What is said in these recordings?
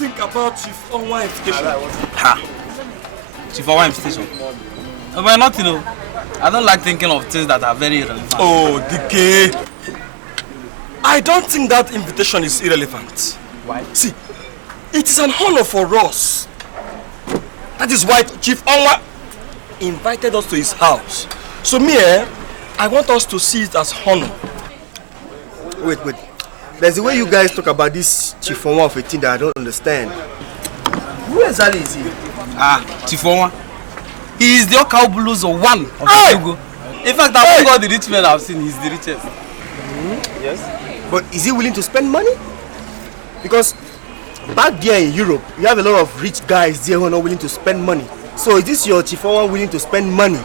think about Chief Onwa invitation? Ha! Chief Onwa invitation? But nothing, you know. I don't like thinking of things that are very irrelevant. Oh, Dikeh! I don't think that invitation is irrelevant. Why? See, it is an honor for us. That is why Chief Onwa invited us to his house. So I want us to see it as honor. Wait. There's the way you guys talk about this Chief Onwa of a thing that I don't understand. Who exactly is he? Chief Onwa. He is the Okaubuluzo one of Togo. In fact, I've got the rich men I've seen, he's the richest. Yes. But is he willing to spend money? Because back there in Europe, you have a lot of rich guys there who are not willing to spend money. So is this your Chief Onwa willing to spend money?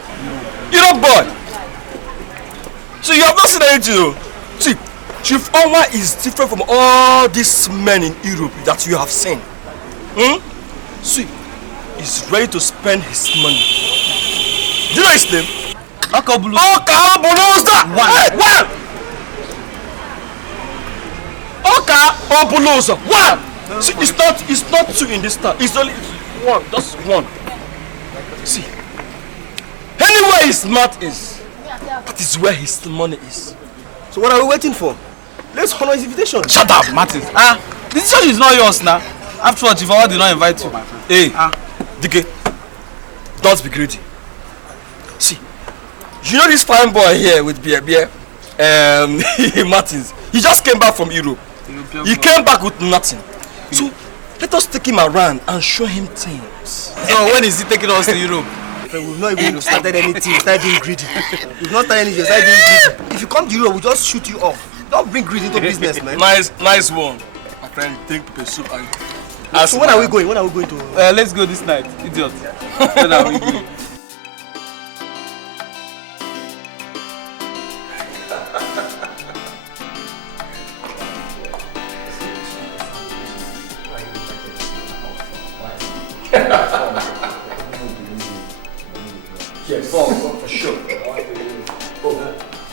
Europe boy! So you have not seen anything, though. See, Chief Onwa is different from all these men in Europe that you have seen. See, he's ready to spend his money. Do you know his name? Okaubuluzo! One! Okaubuluzo! One! See, it's not two in this town. It's only one. Just one. See, anywhere his mouth is, that is where his money is. So what are we waiting for? Let's honor his invitation. Shut up, Martin. This show is not yours now. After all, Chief Onwa did not invite you. Hey, Dikeh, don't be greedy. See, you know this fine boy here with beer, Martins. He just came back from Europe. He came back with nothing. So let us take him around and show him things. So when is he taking us to Europe? We've not even started anything. We started being greedy. We've not started anything. We started being greedy. If you come to Europe, we'll just shoot you off. Don't bring greed into business, man. Nice one. My friend, take the soup and. So when are we going? When are we going to? Let's go this night, idiot. When are we going? Yes, for sure.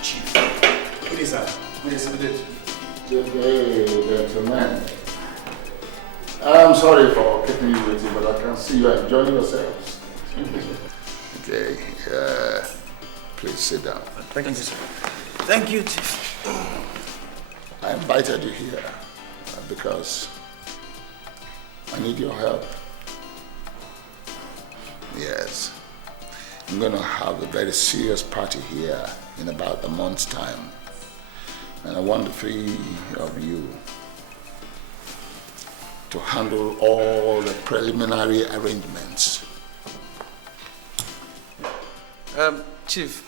Chief. Good day, sir. Good day. Good day, gentlemen. I'm sorry for keeping you waiting, but I can see you are enjoying yourselves. Okay, please sit down. Thank you, sir. Thank you, Chief. I invited you here because I need your help. Yes. I'm going to have a very serious party here in about a month's time. And I want the three of you to handle all the preliminary arrangements. Chief,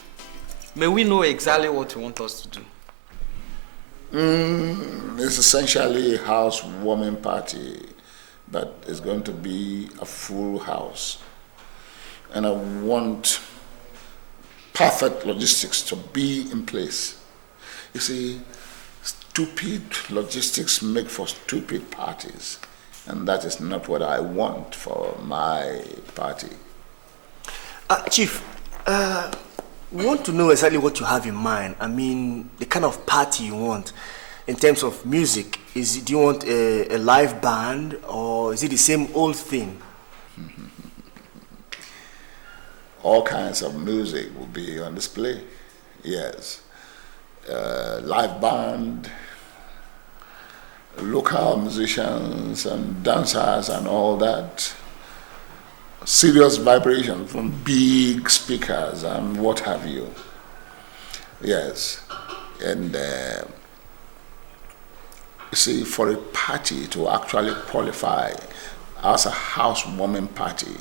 may we know exactly what you want us to do? It's essentially a housewarming party, but it's going to be a full house. And I want perfect logistics to be in place. You see, stupid logistics make for stupid parties. And that is not what I want for my party. Chief, we want to know exactly what you have in mind. I mean, the kind of party you want in terms of music. Do you want a live band, or is it the same old thing? All kinds of music will be on display. Yes. Live band, local musicians and dancers and all that. Serious vibration from big speakers and what have you. Yes. And you see, for a party to actually qualify as a housewarming party,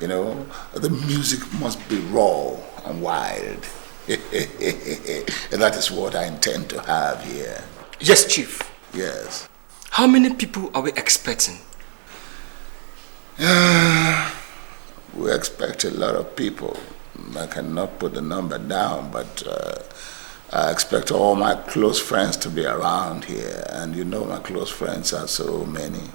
you know, the music must be raw and wild. And that is what I intend to have here. Yes, Chief. Yes. How many people are we expecting? We expect a lot of people. I cannot put the number down, but I expect all my close friends to be around here. And you know my close friends are so many.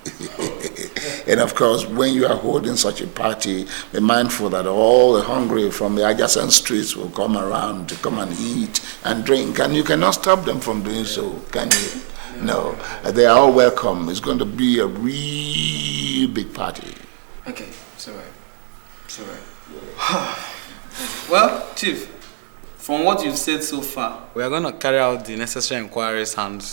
And of course, when you are holding such a party, be mindful that all the hungry from the adjacent streets will come around to come and eat and drink. And you cannot stop them from doing so, can you? No, they are all welcome. It's going to be a real big party. Okay, it's alright. It's alright. Well, Chief, from what you've said so far, we are going to carry out the necessary inquiries and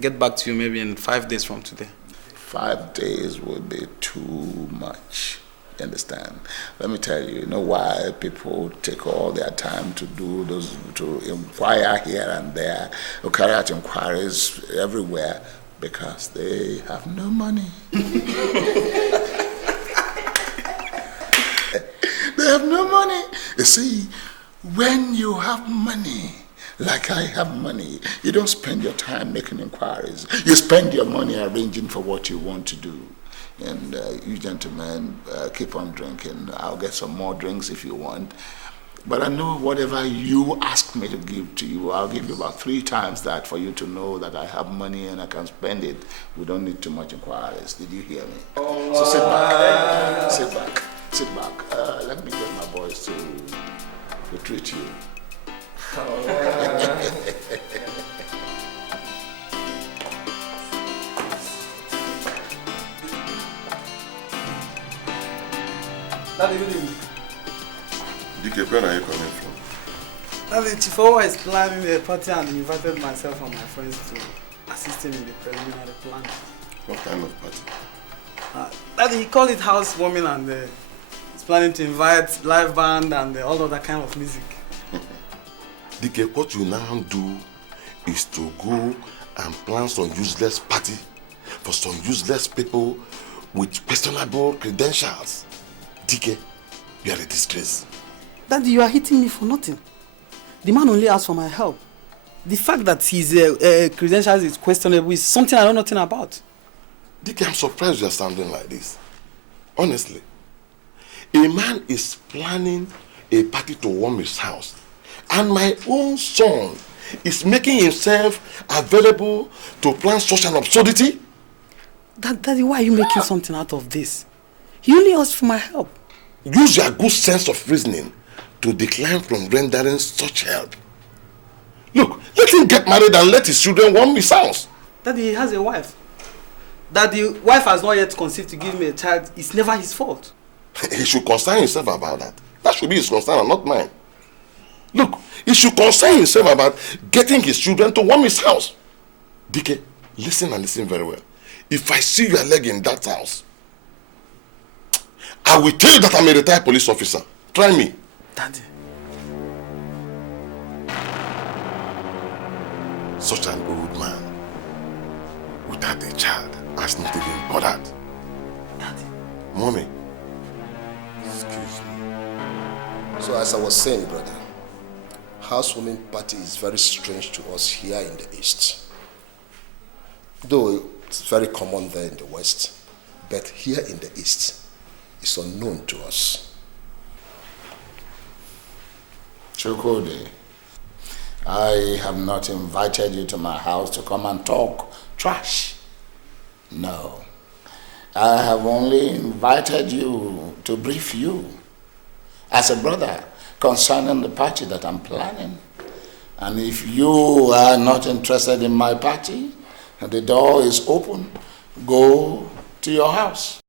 get back to you maybe in 5 days from today. 5 days will be too much. You understand? Let me tell you, you know why people take all their time to do those, to inquire here and there, to carry out inquiries everywhere, because they have no money. They have no money. You see, when you have money, like I have money, you don't spend your time making inquiries. You spend your money arranging for what you want to do. And you gentlemen, keep on drinking. I'll get some more drinks if you want. But I know whatever you ask me to give to you, I'll give you about 3 times that for you to know that I have money and I can spend it. We don't need too much inquiries. Did you hear me? So sit back. Sit back. Sit back. Let me get my boys to treat you. Daddy, good evening. Dikeh, where are you coming from? Daddy, Chief Owa is planning a party and invited myself and my friends to assist him in the preliminary plan. What kind of party? Daddy, he called it housewarming and he's planning to invite live band and all other kind of music. Dikeh, what you now do is to go and plan some useless party for some useless people with questionable credentials. Dikeh, you are a disgrace. Daddy, you are hitting me for nothing. The man only asked for my help. The fact that his credentials is questionable is something I know nothing about. Dikeh, I'm surprised you are sounding like this. Honestly, a man is planning a party to warm his house, and my own son is making himself available to plan such an absurdity? Daddy, why are you making something out of this? He only asked for my help. Use your good sense of reasoning to decline from rendering such help. Look, let him get married and let his children warm his house. Daddy, he has a wife. That the wife has not yet conceived to give me a child is never his fault. He should concern himself about that. That should be his concern and not mine. Look, he should concern himself about getting his children to warm his house. Dikeh, listen and listen very well. If I see your leg in that house, I will tell you that I'm a retired police officer. Try me. Daddy. Such an old man without a child has not even bothered. Daddy. Mommy. Excuse me. So as I was saying, brother, housewarming party is very strange to us here in the East. Though it's very common there in the West, but here in the East, it's unknown to us. Chukwudi, I have not invited you to my house to come and talk trash. No. I have only invited you to brief you as a brother concerning the party that I'm planning. And if you are not interested in my party, the door is open. Go to your house.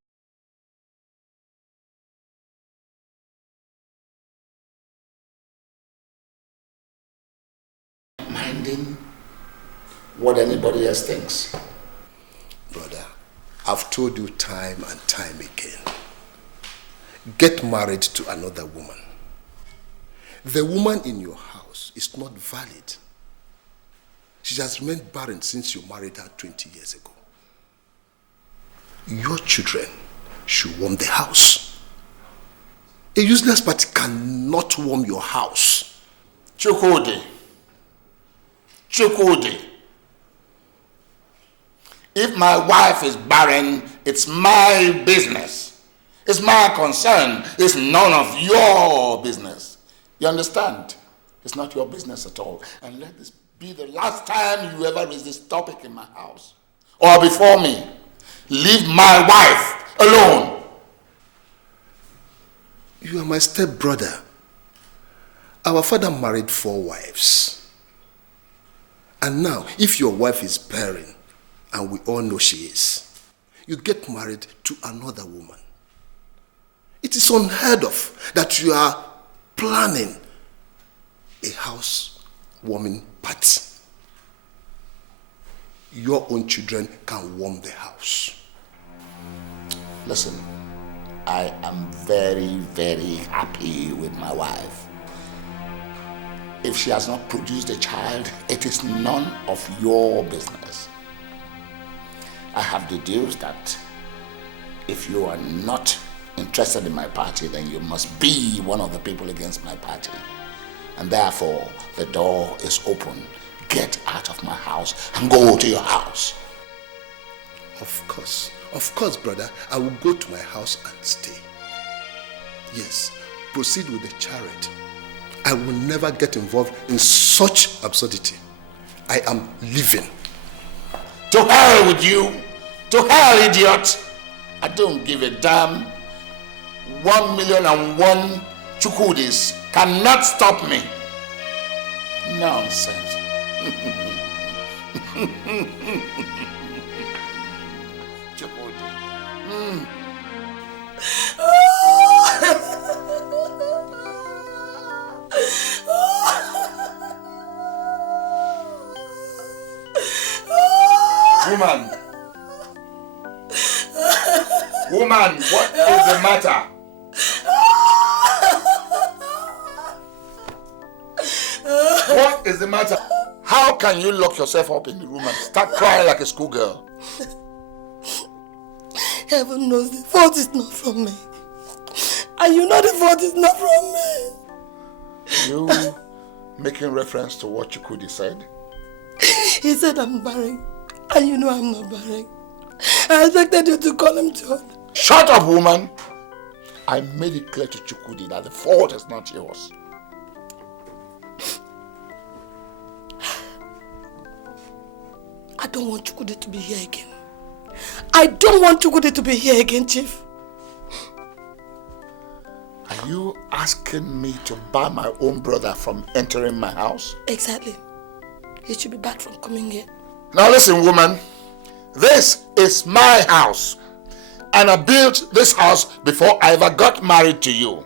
Minding what anybody else thinks. Brother, I've told you time and time again. Get married to another woman. The woman in your house is not valid. She has remained barren since you married her 20 years ago. Your children should warm the house. A useless party cannot warm your house. Chukwudi. If my wife is barren, it's my business. It's my concern. It's none of your business. You understand? It's not your business at all. And let this be the last time you ever raise this topic in my house or before me. Leave my wife alone. You are my stepbrother. Our father married 4 wives. And now, if your wife is barren, and we all know she is, you get married to another woman. It is unheard of that you are planning a housewarming party. Your own children can warm the house. Listen, I am very, very happy with my wife. If she has not produced a child, it is none of your business. I have deduced that if you are not interested in my party, then you must be one of the people against my party. And therefore, the door is open. Get out of my house and go to your house. Of course, brother, I will go to my house and stay. Yes, proceed with the chariot. I will never get involved in such absurdity. I am leaving. To hell with you! To hell, idiot! I don't give a damn. 1,000,001 chukudis cannot stop me. Nonsense. Chukudi. Woman, what is the matter? What is the matter? How can you lock yourself up in the room and start crying like a schoolgirl? Heaven knows the fault is not from me. And you know the fault is not from me. You making reference to what Chukudi said? He said I'm barren. And you know I'm not barren. I expected you to call him John. Shut up, woman! I made it clear to Chukudi that the fault is not yours. I don't want Chukudi to be here again. I don't want Chukudi to be here again, Chief. Are you asking me to bar my own brother from entering my house? Exactly. He should be back from coming here. Now listen, woman. This is my house. And I built this house before I ever got married to you.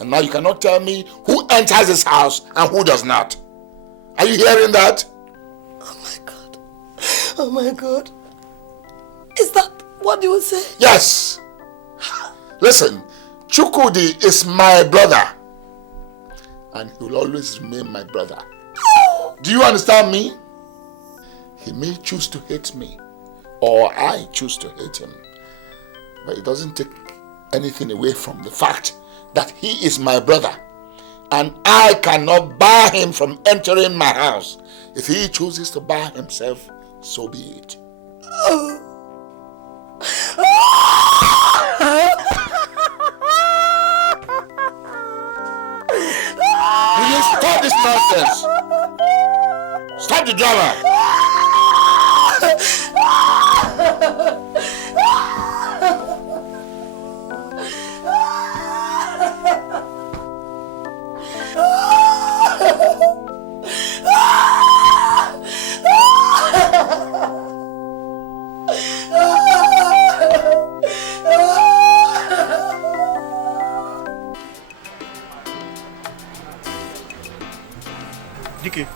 And now you cannot tell me who enters this house and who does not. Are you hearing that? Oh my God. Oh my God. Is that what you will say? Yes. Listen, Chukudi is my brother. And he will always remain my brother. Do you understand me? He may choose to hate me, or I choose to hate him. But it doesn't take anything away from the fact that he is my brother. And I cannot bar him from entering my house. If he chooses to bar himself, so be it. Will you stop this nonsense? Stop the drama! Dikeh,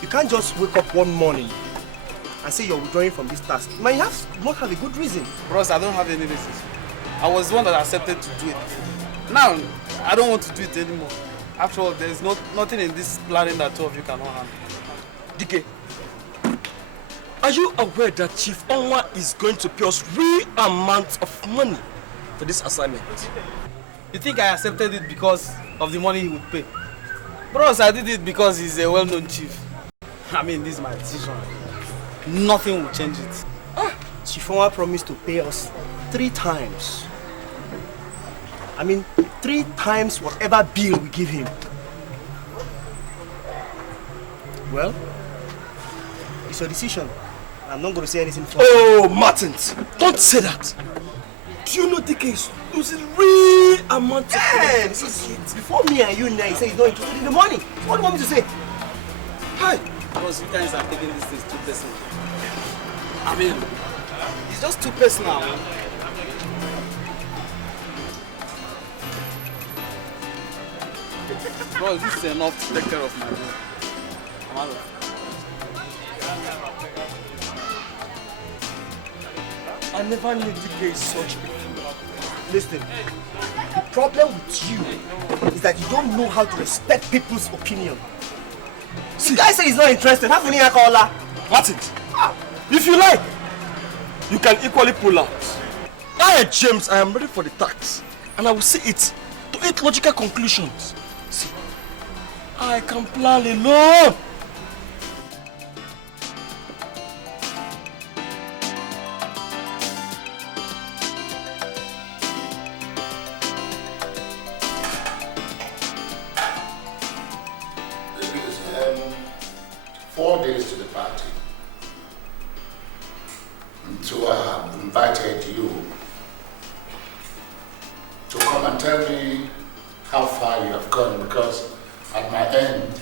you can't just wake up one morning and say you're withdrawing from this task. You might not have a good reason. Bros, I don't have any reasons. I was the one that accepted to do it. Now, I don't want to do it anymore. After all, there's nothing in this planning that two of you cannot handle. Dikeh, are you aware that Chief Onwa is going to pay us real amounts of money for this assignment? You think I accepted it because of the money he would pay? Bros, I did it because he's a well-known chief. I mean, this is my decision. Nothing will change it. Chief Onwa promised to pay us 3 times. I mean, 3 times whatever bill we give him. Well, it's your decision. I'm not going to say anything for you. Oh, Martins, don't say that. Do you know Dikeh is losing real amount of money? Before me and you now, he said he's not interested in the money. What do you want me to say? Hi. Because you guys are taking this thing too personal. I mean, it's just too personal. Bro, this is enough to take care of my room. I'm out of. I never knew Dikeh is such a fool. Listen, the problem with you is that you don't know how to respect people's opinion. The guy said he's not interested. How can you call her? That's it. If you like, you can equally pull out. James, I am ready for the tax. And I will see it to its logical conclusions. See, I can plan alone. Ladies, 4 days to the party. And so I have invited you to come and tell me how far you have gone, because at my end,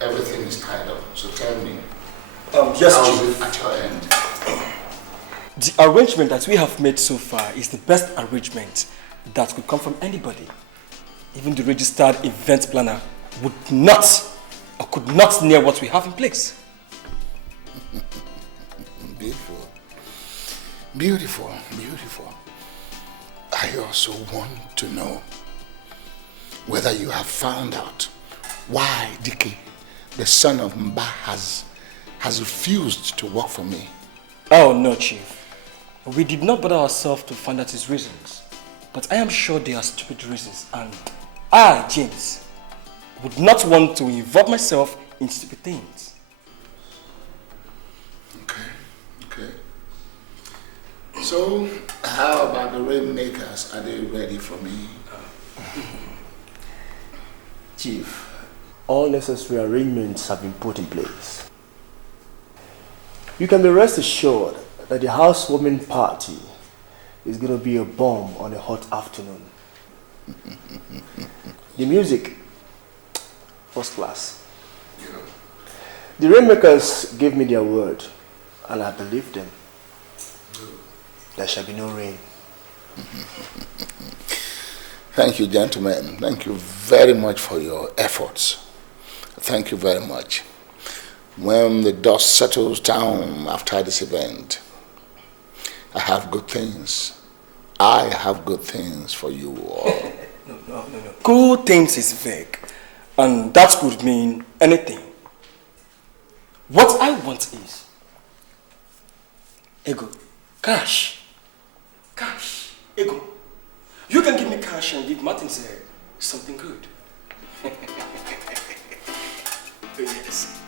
everything is tied up. So tell me, Yes, how Chief. is it at your end? The arrangement that we have made so far is the best arrangement that could come from anybody. Even the registered event planner would not or could not near what we have in place. Beautiful. Beautiful, beautiful. I also want to know whether you have found out why Dikeh, the son of Mba, has refused to work for me. Oh no, Chief. We did not bother ourselves to find out his reasons. But I am sure they are stupid reasons, and I, James, would not want to involve myself in stupid things. Okay. So, how about the rainmakers? Are they ready for me? Chief, all necessary arrangements have been put in place. You can be rest assured that the housewarming party is going to be a bomb on a hot afternoon. The music, first class. The rainmakers gave me their word, and I believe them. There shall be no rain. Thank you, gentlemen. Thank you very much for your efforts. Thank you very much. When the dust settles down after this event, I have good things. I have good things for you all. No. Good things is vague, and that could mean anything. What I want is ego, cash. Ego. You can give me cash and give Martin something good. Yes.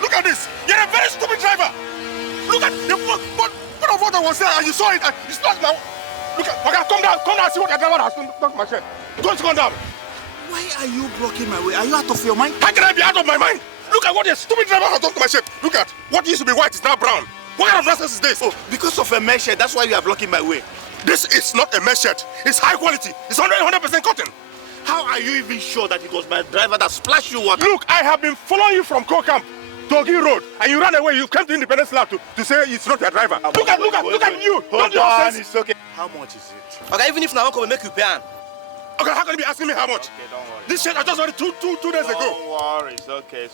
Look at this. You're a very stupid driver. Look at the what of what I was there and you saw it and it's not now. Look at, okay, come down, see what the driver has done to my shed. Don't come down. Why are you blocking my way? Are you out of your mind? How can I be out of my mind? Look at what the stupid driver has done to my shed. Look at what used to be white is now brown. What kind of nonsense is this? Oh, because of a mesh shed, that's why you are blocking my way. This is not a mesh shed. It's high quality. It's 100% cotton. How are you even sure that it was my driver that splashed you water? Look, I have been following you from Camp to Ogi Road, and you ran away. You came to Independence Lab to say it's not your driver. Look at you. Hold on, it's okay. How much is it? Okay, even if now I come and make you pay. Okay, how can you be asking me how much? Okay, don't worry. This shirt I just ordered two days ago. Don't worry, it's okay.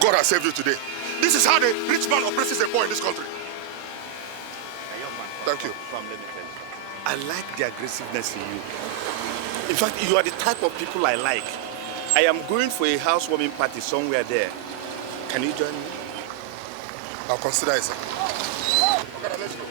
God has saved you today. This is how the rich man oppresses the poor in this country. Thank you. I like the aggressiveness in you. In fact, you are the type of people I like. I am going for a housewarming party somewhere there. Can you join me? I'll consider it, sir. Okay, let's go.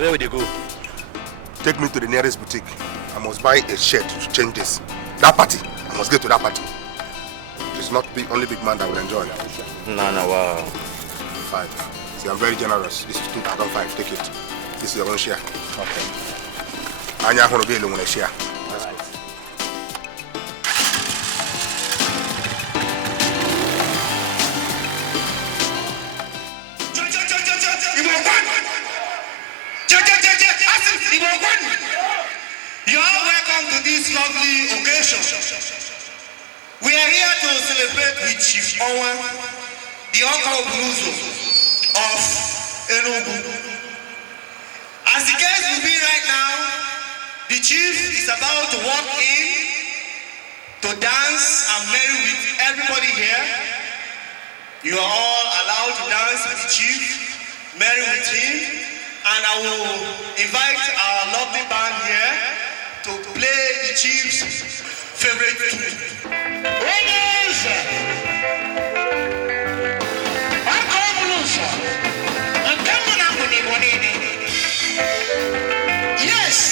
Where would you go? Take me to the nearest boutique. I must buy a shirt to change this. That party, I must get to that party. It's not the only big man that will enjoy. No, wow. 5. See, I'm very generous. This is 2,500. Take it. This is your own share. Okay. I'm not going to be alone with a share. Let's go. this lovely occasion. We are here to celebrate with Chief Owen, the Uncle Bluzo of Enugu. As the case will be right now, the chief is about to walk in to dance and marry with everybody here. You are all allowed to dance with the chief, marry with him, and I will invite our lovely band here to play the chief's favorite tune. Yes.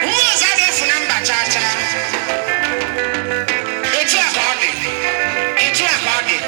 Who was that for number cha-cha? It's a party. It's a party.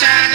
Cha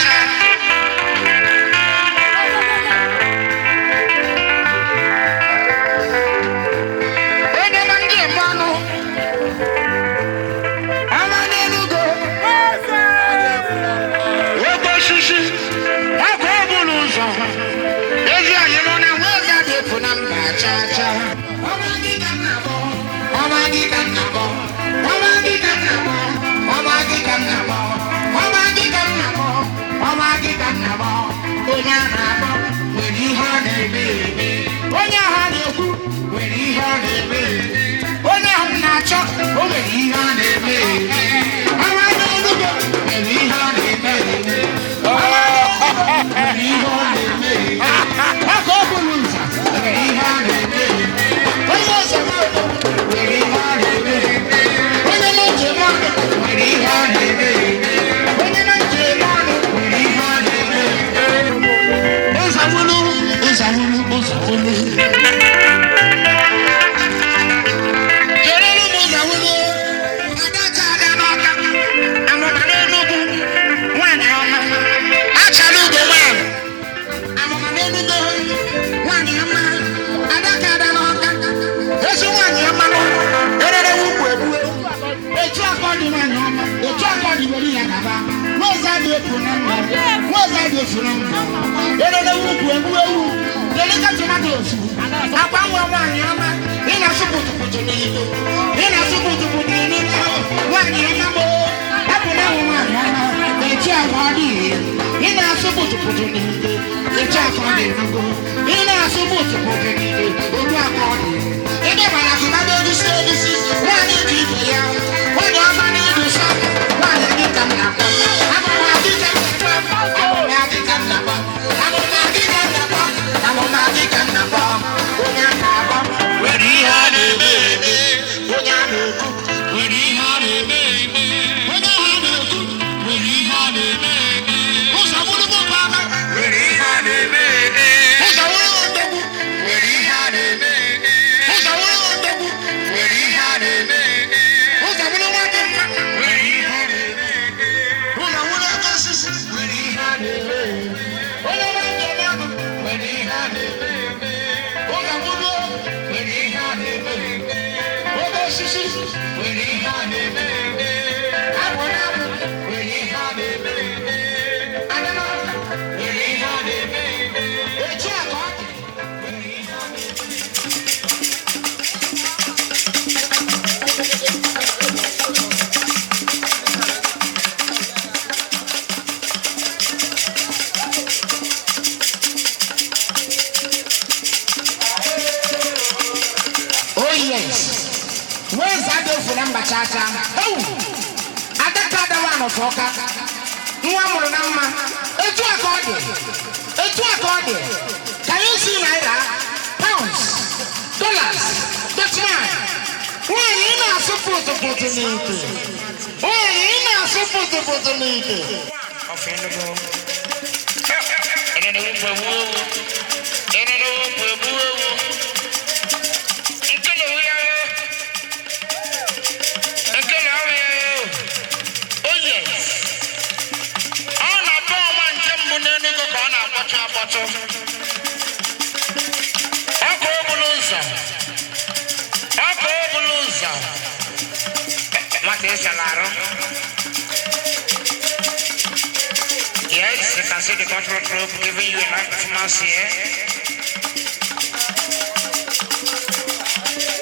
Yes, you can see the control group giving you a live performance here.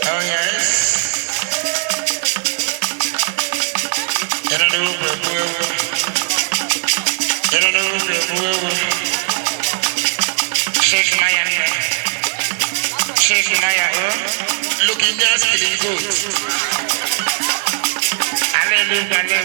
Oh yes. Shake my hand. Shake my hand. Looking just feeling good. Hallelujah.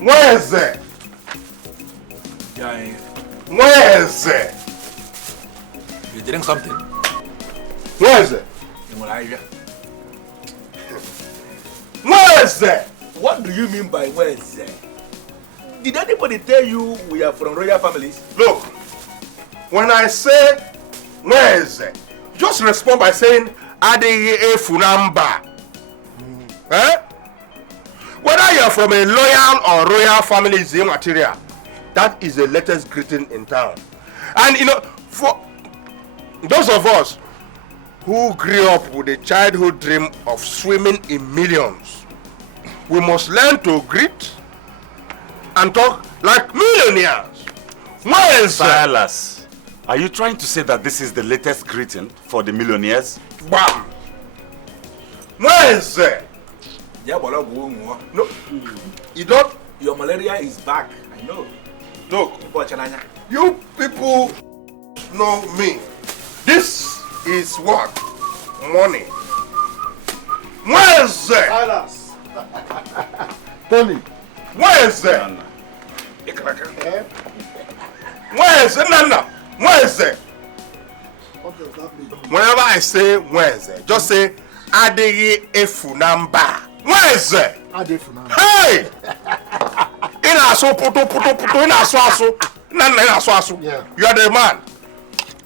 Where is it? Yeah. Where is it? You drink something? Where is it? In Malaysia. Where is it? What do you mean by Wednesday? Did anybody tell you we are from royal families? Look, when I say Wednesday, just respond by saying Adeye Funamba. Eh? Whether you're from a loyal or royal family is immaterial. That is the latest greeting in town. And you know, for those of us who grew up with a childhood dream of swimming in millions, we must learn to greet and talk like millionaires. Silas, are you trying to say that this is the latest greeting for the millionaires? Bam! Wednesday. No, you don't. Your malaria is back. I know. Look, you people know me. This is what? Money. Wednesday. Silas. Tony. Wednesday. Wednesday. No. Wednesday. What does that mean? Whenever I say Wednesday, just say Adeye Efunamba. Wednesday. Adeye Efunamba. Hey! In aso puto in aso. Yeah. You are the man.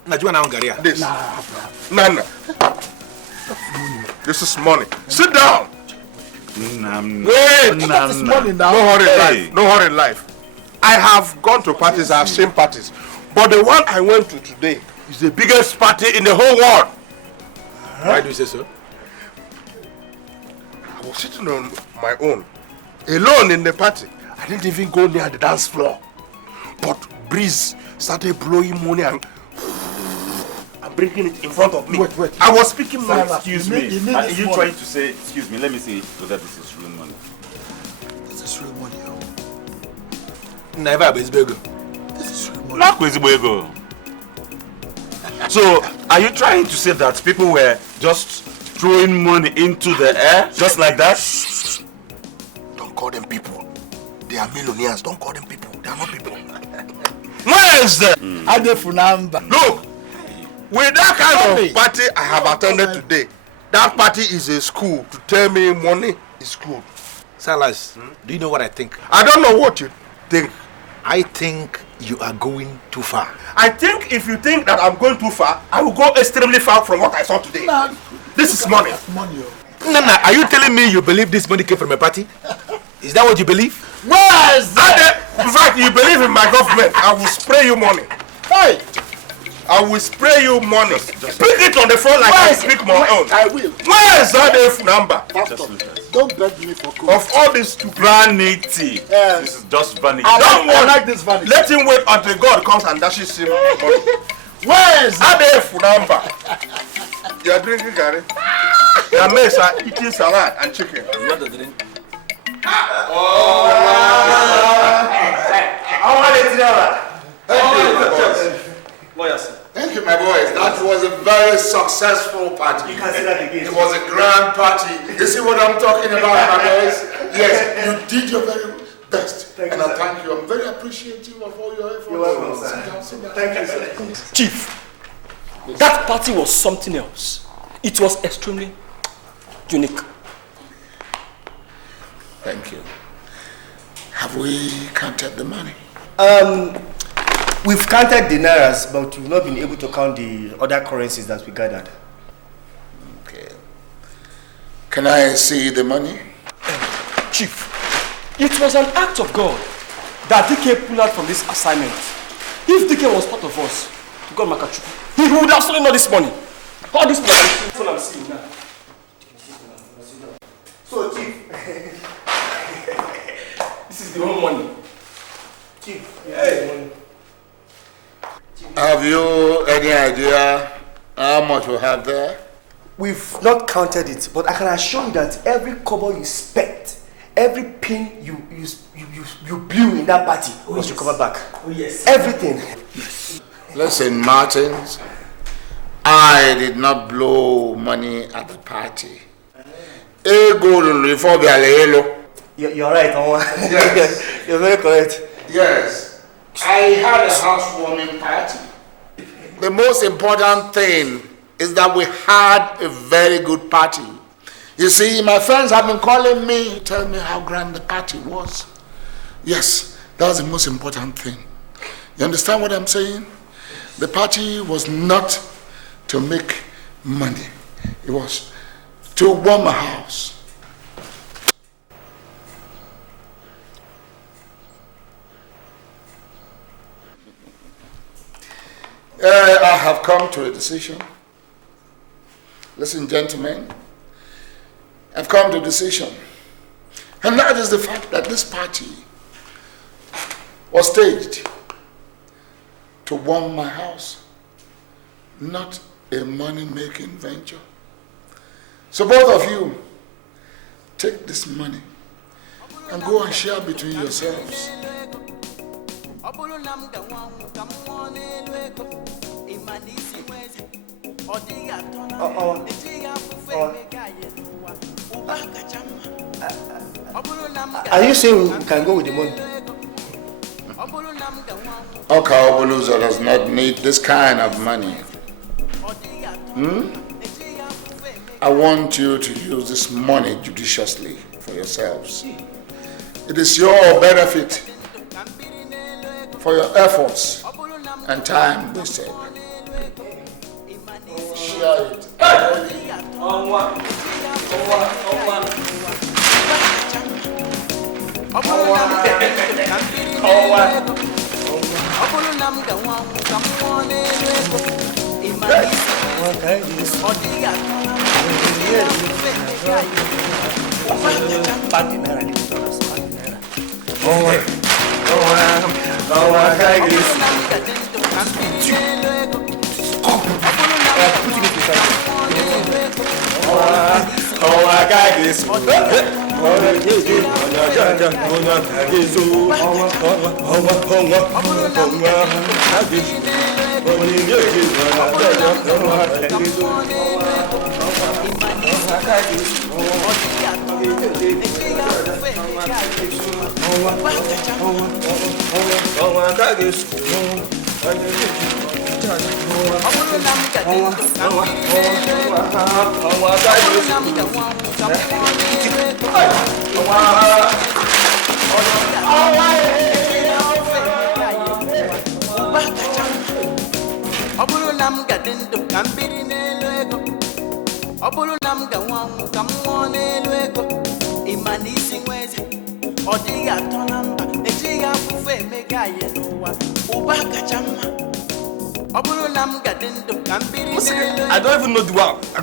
Nigerian Actors. This. Nana. This is money. Sit down. Wait. What is money now? No hurry in life. No hurry in life. I have gone to parties, I have seen parties. But the one I went to today is the biggest party in the whole world. Why do you say so? I was sitting on my own, alone in the party. I didn't even go near the dance floor. But breeze started blowing money and bringing it in front of me. Wait. I was speaking money. Excuse me. Are you trying to say, excuse me, let me see whether this is real money. This is real money. Never, but it's bigger. This is real money. Not crazy boy go. So, are you trying to say that people were just throwing money into the air, just like that? Don't call them people. They are millionaires. Don't call them people. They are not people. Where is them? Adeye Efunamba. Look, with that kind of party I have attended today, that party is a school to tell me money is good. Silas, do you know what I think? I don't know what you think. I think you are going too far. I think if you think that I'm going too far, I will go extremely far from what I saw today. This is money. Money. Nana, are you telling me you believe this money came from a party? Is that what you believe? Where is that? In fact, you believe in my government, I will spray you money. Hey! I will spray you money. Speak it on the phone like I speak my own. I will. Where is that F number? Don't beg me for coke. Of all these stupid Vanity. Yes. This is just vanity. Don't I worry. like this vanity. Let him wait until God comes and dashes him money. Where is That F number? You are drinking Gary. Your mates are eating salad and chicken. What the drink? Thank you, my boys. That was a very successful party. You can say that again. It was a grand party. You see what I'm talking about, my boys? Yes, you did your very best. Thank and you, I sir. thank you. I'm very appreciative of all your efforts. You're welcome, sir. Sit down, sit down. Thank you, sir. Chief, that party was something else. It was extremely unique. Thank you. Have we counted the money? We've counted the nairas, but we've not been able to count the other currencies that we gathered. Okay. Can I see the money? Chief, it was an act of God that Dikeh pulled out from this assignment. If Dikeh was part of us, God Makachuku, he would have stolen all this money. All this money I'm seeing now. So, Chief, This is the whole money. Chief, Hey. Have you any idea how much we have there? we've not counted it, but I can assure you that every kobo you spent, every pin you blew in that party was recovered back. Oh yes. Everything. Listen, Martins, I did not blow money at the party. You're You're right, Omo. Yes. You're very correct. Yes. I had a housewarming party. The most important thing is that we had a very good party. You see, my friends have been calling me, telling me how grand the party was. Yes, that was the most important thing. You understand what I'm saying? The party was not to make money. It was to warm a house. I have come to a decision. Listen, gentlemen, I've come to a decision. And that is the fact that this party was staged to warm my house, not a money-making venture. So both of you, take this money and go and share between yourselves. Are you saying we can go with the money? Oka Obuluzo does not need this kind of money. I want you to use this money judiciously for yourselves. It is your benefit for your efforts and time wasted. Share it. I don't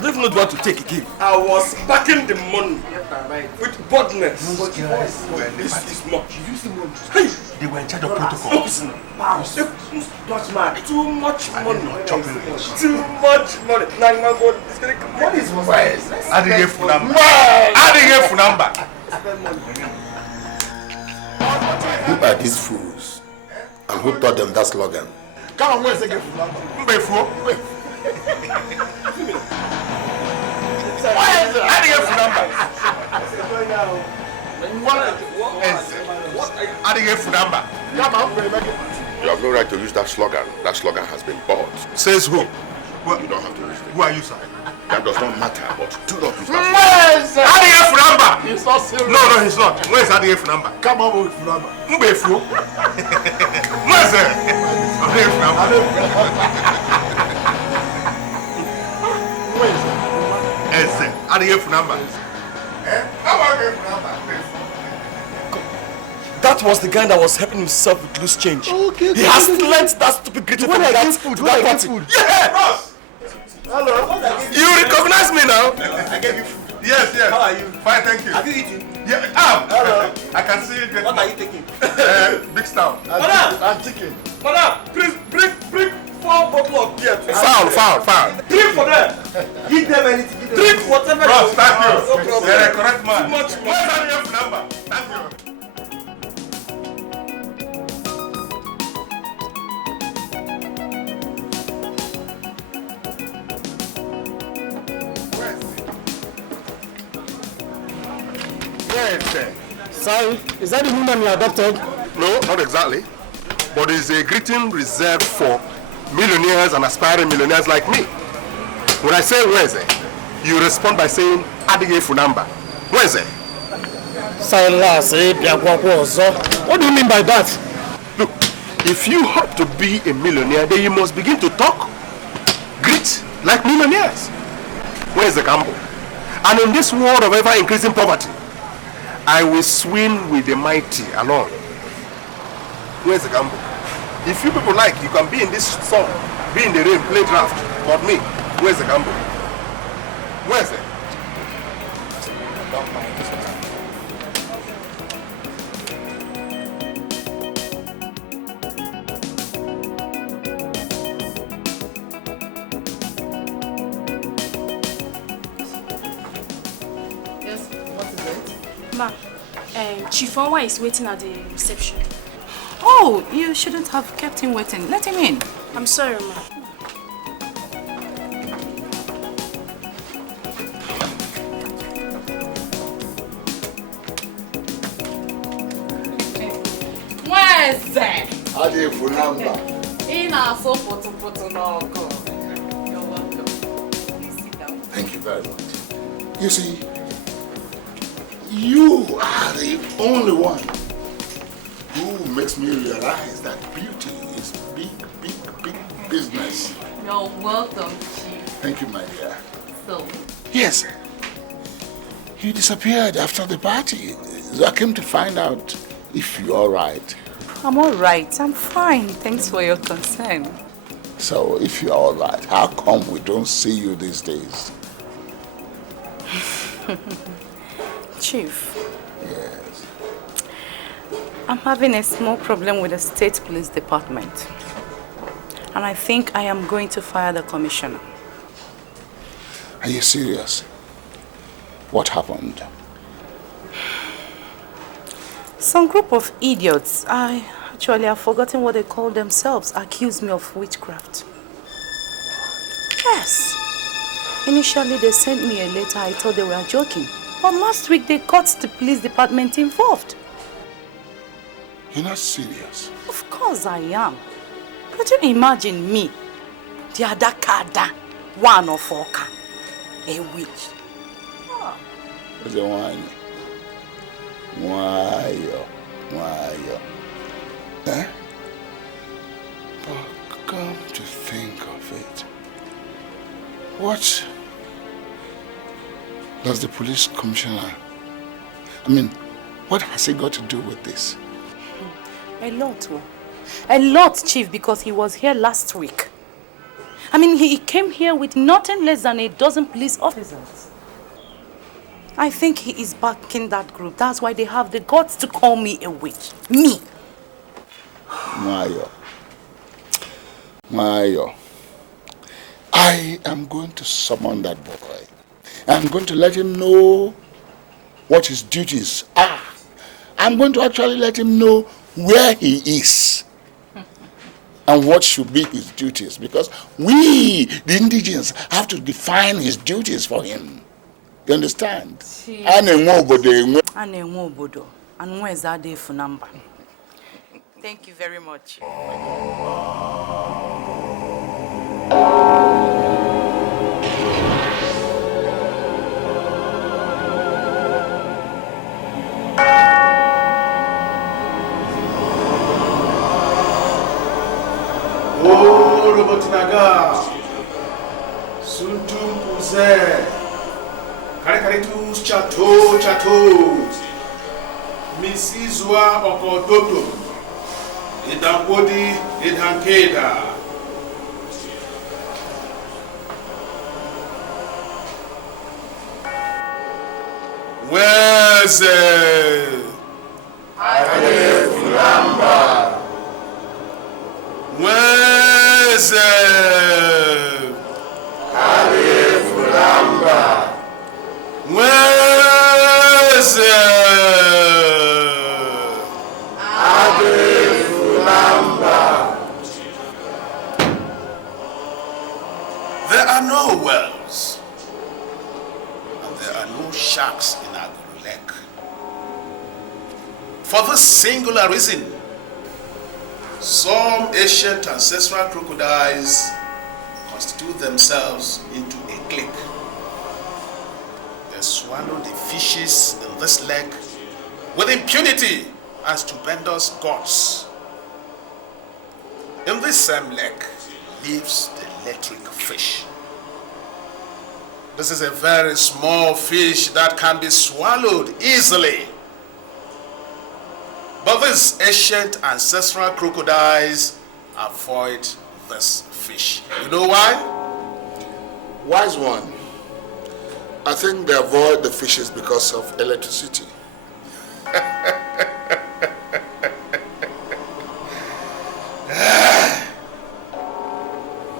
even know the one to take again. I was backing the money with boldness. This much. They were in charge of protocol. Too much money. Too much money. What is wise? I didn't get number. Who are these fools? And who taught them that slogan? Come on, where's the gift? You have no right to use that slogan. That slogan has been bought. Says who? You don't have to use it. Who are you, sir? That does not matter, but do not use that slogan. ADF number! He's not serious. No, he's not. Where's ADF number? Come on with number. Where's it? ADF number. Where's it? ADF number. That was the guy that was helping himself with loose change. Okay, he has learnt that stupid greeting from that party. Yeah! Ross! Hello? You recognize me now? I gave you food. Yes. How are you? Fine, thank you. Have you eaten? Yeah. Hello? I can see you getting. What are you taking? Big stout. I'm chicken. Madam, please bring 4 bottles of beer. Foul. Drink for them. Give them anything. Drink whatever. Ross, thank you. No problem. You're a correct man. Too much money. What's your number? Thank you. Sorry, is that the woman you adopted? No, not exactly. But it's a greeting reserved for millionaires and aspiring millionaires like me. When I say Weze, you respond by saying Adịghị efu number. Where is it? Silas, what do you mean by that? Look, if you hope to be a millionaire, then you must begin to talk, greet like millionaires. Where is the gamble? And in this world of ever-increasing poverty, I will swim with the mighty alone. Where's the gamble? If you people like, you can be in this sun, be in the rain, play draft. But me, where's the gamble? Where's it? Yes, what is it? Ma, Chief Onwa is waiting at the reception. Oh, you shouldn't have kept him waiting. Let him in. I'm sorry, ma. Where's that? Adịghị number. So no. You're welcome. Please sit down. Thank you very much. You see, you are the only one who makes me realize that beauty is big business. You're welcome, Chief. Thank you, my dear. So? Yes. You disappeared after the party. So I came to find out if you're all right. I'm all right. I'm fine. Thanks for your concern. So if you're all right, how come we don't see you these days? Chief. Yes. I'm having a small problem with the State Police Department. And I think I am going to fire the commissioner. Are you serious? What happened? Some group of idiots, I actually have forgotten what they call themselves, accused me of witchcraft. Yes. Initially, they sent me a letter. I thought they were joking. But last week, they got the police department involved. You're not serious? Of course I am. Could you imagine me, the other kada, one of Oka, a witch? What's the one? Why? Eh? But come to think of it, what does the police commissioner, what has he got to do with this? A lot, Chief, because he was here last week. He came here with nothing less than a dozen police officers. I think he is backing that group. That's why they have the guts to call me a witch. Me. Mayo. I am going to summon that boy. I'm going to let him know what his duties are. I'm going to actually let him know where he is and what should be his duties, because we, the indigenous, have to define his duties for him. You understand? And where's that day for number? Thank you very much. Oh, Robotinaga, Suntum Puze, Karikaritus Chatos, Misizwa Okototo, Idankodi, Idankeda. Where's it? Where's it? Where's There are no wells, and there are no sharks in our lake. For this singular reason, some ancient ancestral crocodiles constitute themselves into a clique. they swallow the fishes in this lake with impunity and stupendous guts. In this same lake lives the electric fish. This is a very small fish that can be swallowed easily. But these ancient ancestral crocodiles avoid this fish. You know why? Wise one. I think they avoid the fishes because of electricity.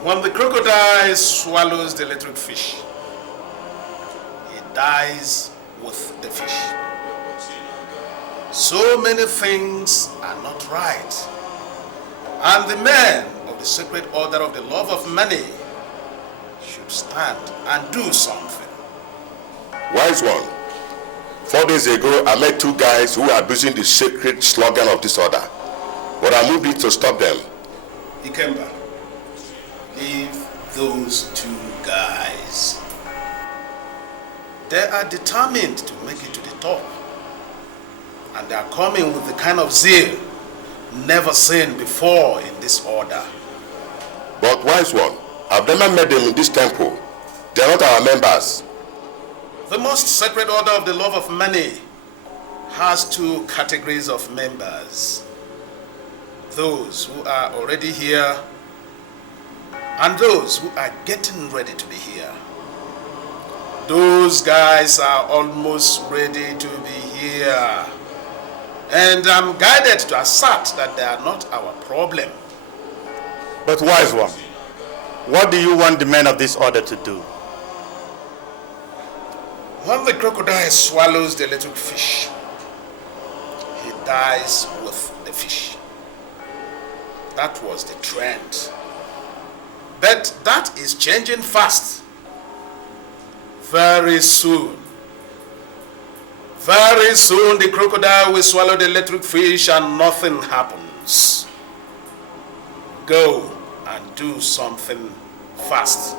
When the crocodile swallows the electric fish, he dies with the fish. So many things are not right. And the men of the sacred order of the love of money should stand and do something. Wise one. 4 days ago, I met 2 guys who are abusing the sacred slogan of this order. But I moved it to stop them. Ikemba, leave those 2 guys. They are determined to make it to the top. And they are coming with the kind of zeal never seen before in this order. But wise one, I've never met them in this temple. They are not our members. The most sacred order of the love of money has 2 categories of members. Those who are already here and those who are getting ready to be here. Those guys are almost ready to be here. And I'm guided to assert that they are not our problem. But wise one, what do you want the men of this order to do? When the crocodile swallows the little fish, he dies with the fish. That was the trend. But that is changing fast. Very soon the crocodile will swallow the electric fish and nothing happens. Go and do something fast.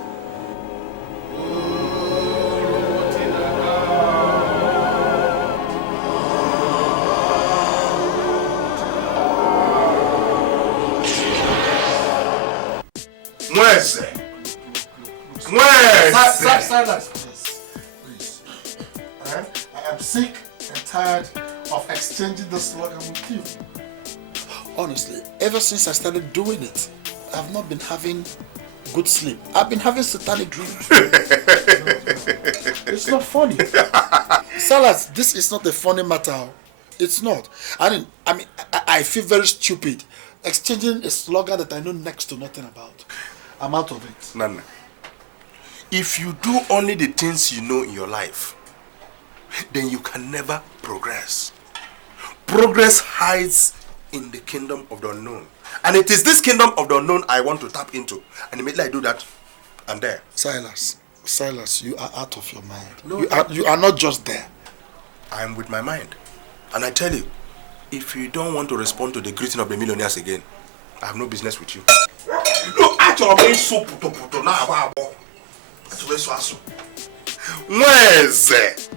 Mweze! Silence, please. I am sick and tired of exchanging the slogan with you. Honestly, ever since I started doing it, I've not been having good sleep. I've been having satanic dreams. It's not funny. Salas, this is not a funny matter. It's not. I feel very stupid exchanging a slogan that I know next to nothing about. I'm out of it. Nana, if you do only the things you know in your life, then you can never progress. Progress hides in the kingdom of the unknown. And it is this kingdom of the unknown I want to tap into. And immediately I do that, I'm there. Silas, you are out of your mind. No, you are not just there. I am with my mind. And I tell you, if you don't want to respond to the greeting of the millionaires again, I have no business with you. Look, actually, so puto na abo. Actually, so aso. Mweze!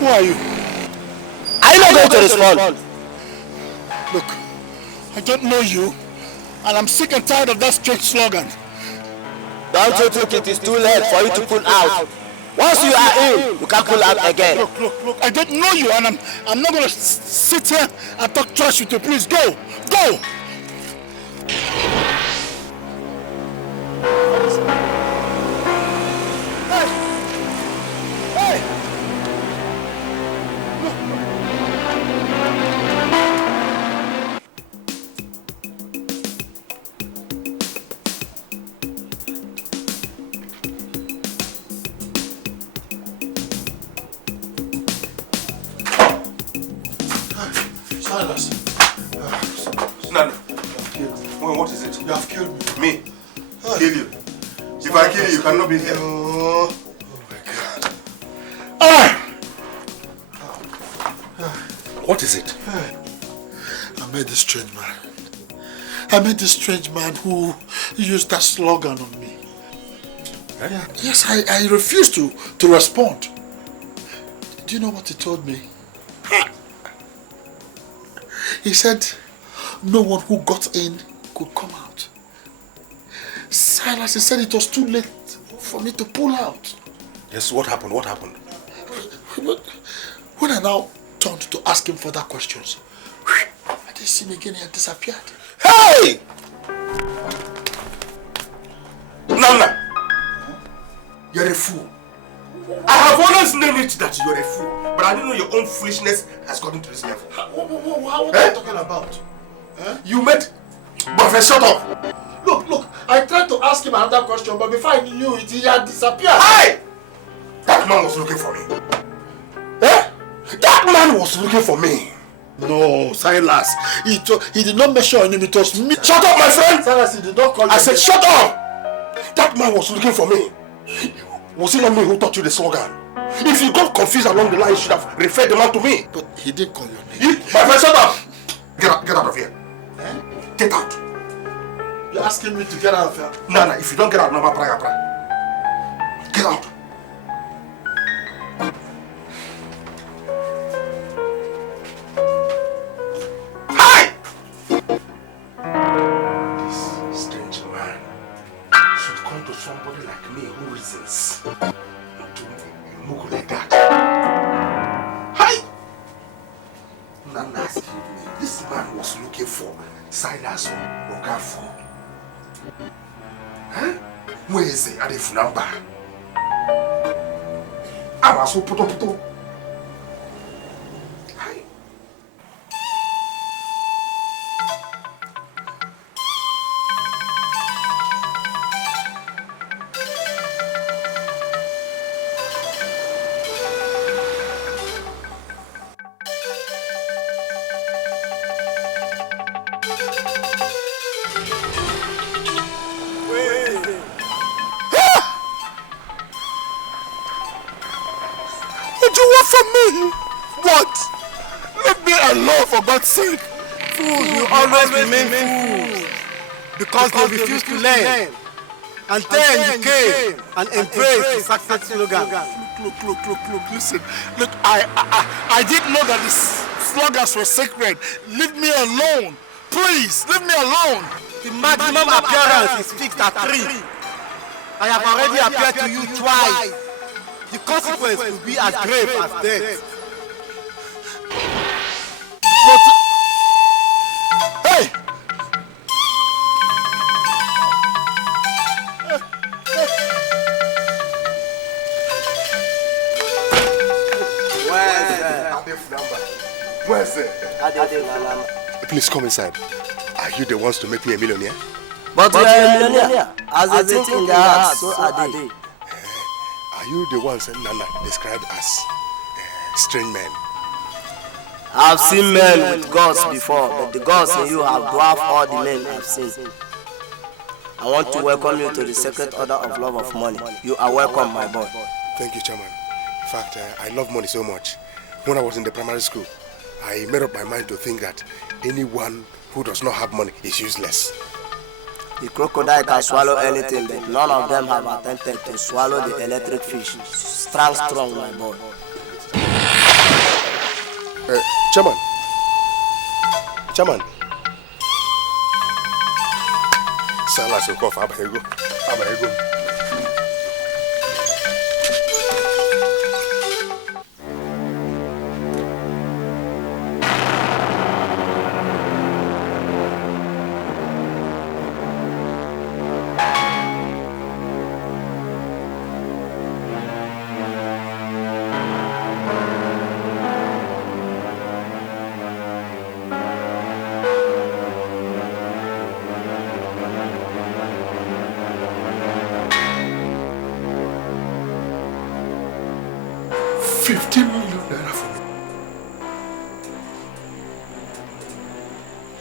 Who are you? Are you not going to respond? Look, I don't know you, and I'm sick and tired of that strange slogan. Don't you think it is too late for you to pull out? Once you are in, you can't pull out again. Look, I don't know you, and I'm not going to sit here and talk trash with you. Please, go! Nana, what is it? You have killed me. Me? Kill you? If I kill you, you cannot be here. Oh my God. What is it? I met this strange man. I met this strange man who used that slogan on me. Yeah. Yes, I refused to respond. Do you know what he told me? He said no one who got in could come out. Silas, he said it was too late for me to pull out. Yes, what happened? What happened? When I now turned to ask him further questions, I didn't see him again. He had disappeared. Hey! Nana! You're a fool. I have always known it that you're a fool, but I didn't know your own foolishness has gotten to this level. What are you talking about? You made... But shut up! Look, I tried to ask him another question, but before I knew it, he had disappeared. Hey! That man was looking for me. That man was looking for me. No, Silas. He did not mention your name, it was me. Shut up, my friend! Silas, he did not call you. I said, shut up! That man was looking for me. Was it not me who taught you the slogan? If you got confused along the line, you should have referred the man to me. But he didn't call your name. My friend, shut up! Get out of here. Get out. You're asking me to get out of here? Nana, if you don't get out, no, get out. Hi! This strange man should come to somebody like me who reasons to move like that. Hi! Nana, excuse me. This man was looking for Silas Okafo. Where is he? At the Funamba. I was so put. For God's sake, fools will always remain fools because they refuse to learn. And then you came and embraced the success slogan. Look, listen. Look, I didn't know that the slogans were sacred. Leave me alone. Please, leave me alone. The maximum appearance is fixed at 3. I have already appeared to you twice. The consequence will be as grave as death. But hey! Where's it? Please come inside. Are you the ones to make me a millionaire? But you are a millionaire. As they think in their hearts, so are they. Are you the ones Nana described as strange men? I've seen men with gods before, but the gods in you have dwarfed all the men I've seen. I want to welcome you to the Sacred Order of Love of Money. You are welcome, my boy. Thank you, Chairman. In fact, I love money so much. When I was in the primary school, I made up my mind to think that anyone who does not have money is useless. The crocodile can swallow anything, but none of them have attempted to swallow the electric fish. Strong, my boy. Chairman. Silas Okof, Abayego. 15 million naira for me.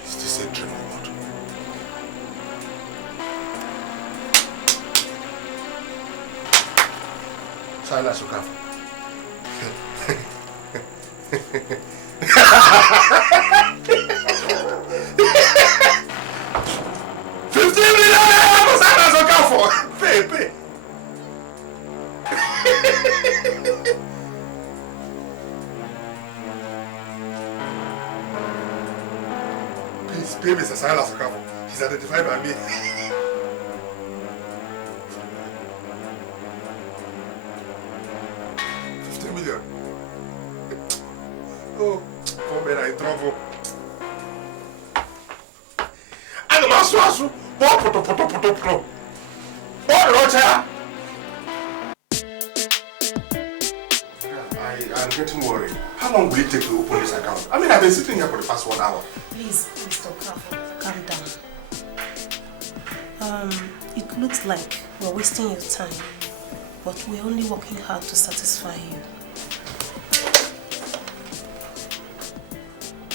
Is this a dream or what? Silas Okafor. 15 million naira for Silas Okafor. Pay. Please pay Mr. Silas Okafor. He's identified by me. $15 million. Oh, poor men are in trouble. I'm getting worried. How long will it take to open this account? I mean, I've been sitting here for the past 1 hour. Please, Mr. Okafor, calm down. It looks like we're wasting your time, but we're only working hard to satisfy you.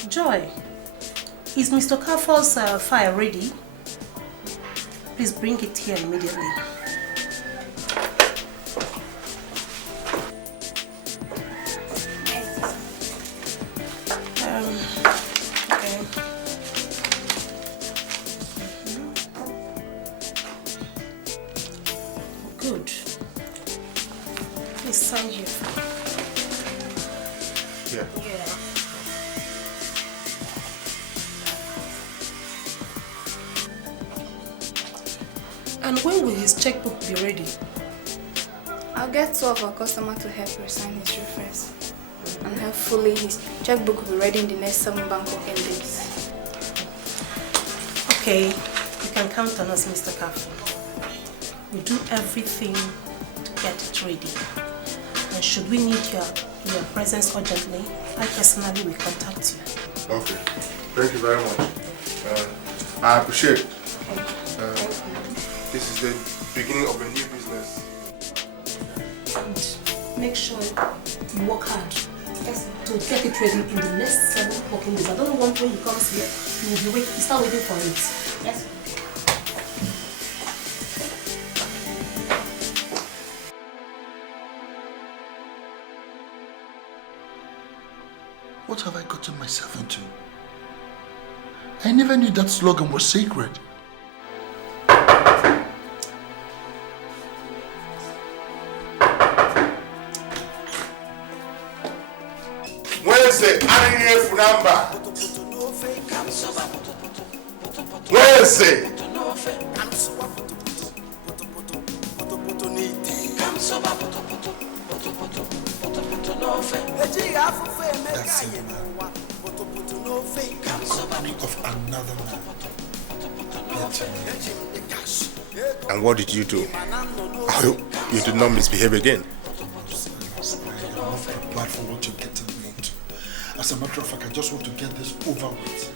Joy, is Mr. Okafor's file ready? Please bring it here immediately. Okay. Good. Please sign here. Yeah. And when will his checkbook be ready? I'll get 2 of our customers to help you sign his reference. And hopefully his checkbook will be ready in the next 7 bank working days. Okay, you can count on us, Mr. Okafor. We do everything to get it ready. And should we need your presence urgently, I personally will contact you. Okay, thank you very much. I appreciate it. This is the beginning of a new business. And make sure you work hard to get it ready in the next 7 working days. I don't want when he comes here, you start waiting for it. Yes. What have I gotten myself into? I never knew that slogan was sacred. Wednesday, Ini Edo. Wednesday. That's it, man. Of another man. And what did you do? I hope you did not misbehave again. I'm not prepared for what you're getting me into. As a matter of fact, I just want to get this over with.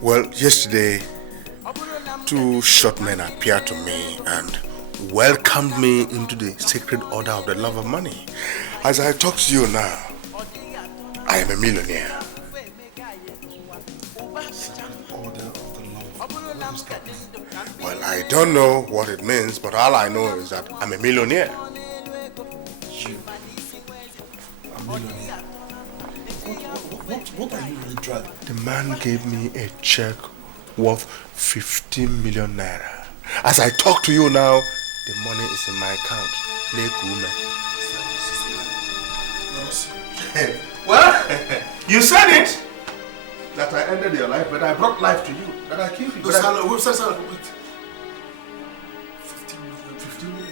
Well, yesterday, 2 short men appeared to me and welcomed me into the sacred order of the love of money. As I talk to you now, I am a millionaire. Well, I don't know what it means, but all I know is that I'm a millionaire. You? A millionaire? What are you really driving? The man gave me a check worth 15 million naira. As I talk to you now, the money is in my account. Well, you said it! That I ended your life, but I brought life to you. That I killed you. Wait. 15 million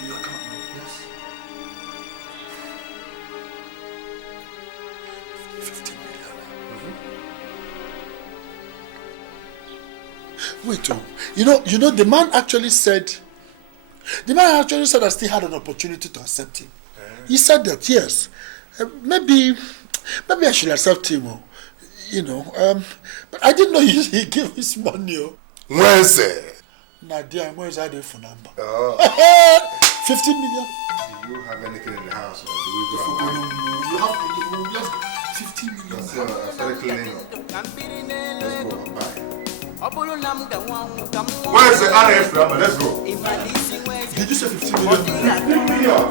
in your account now, yes. 15 million. Wait, you know, the man actually said I still had an opportunity to accept him. He said that, yes, maybe I should accept him, but I didn't know he gave his money. Wednesday. Nadia, where's that phone number? 15 million? Do you have anything in the house or do we go No, you have 15 million. I started cleaning up. Let's go and buy. Where's the RF number? Let's go. Did you say 15 million? 15 million.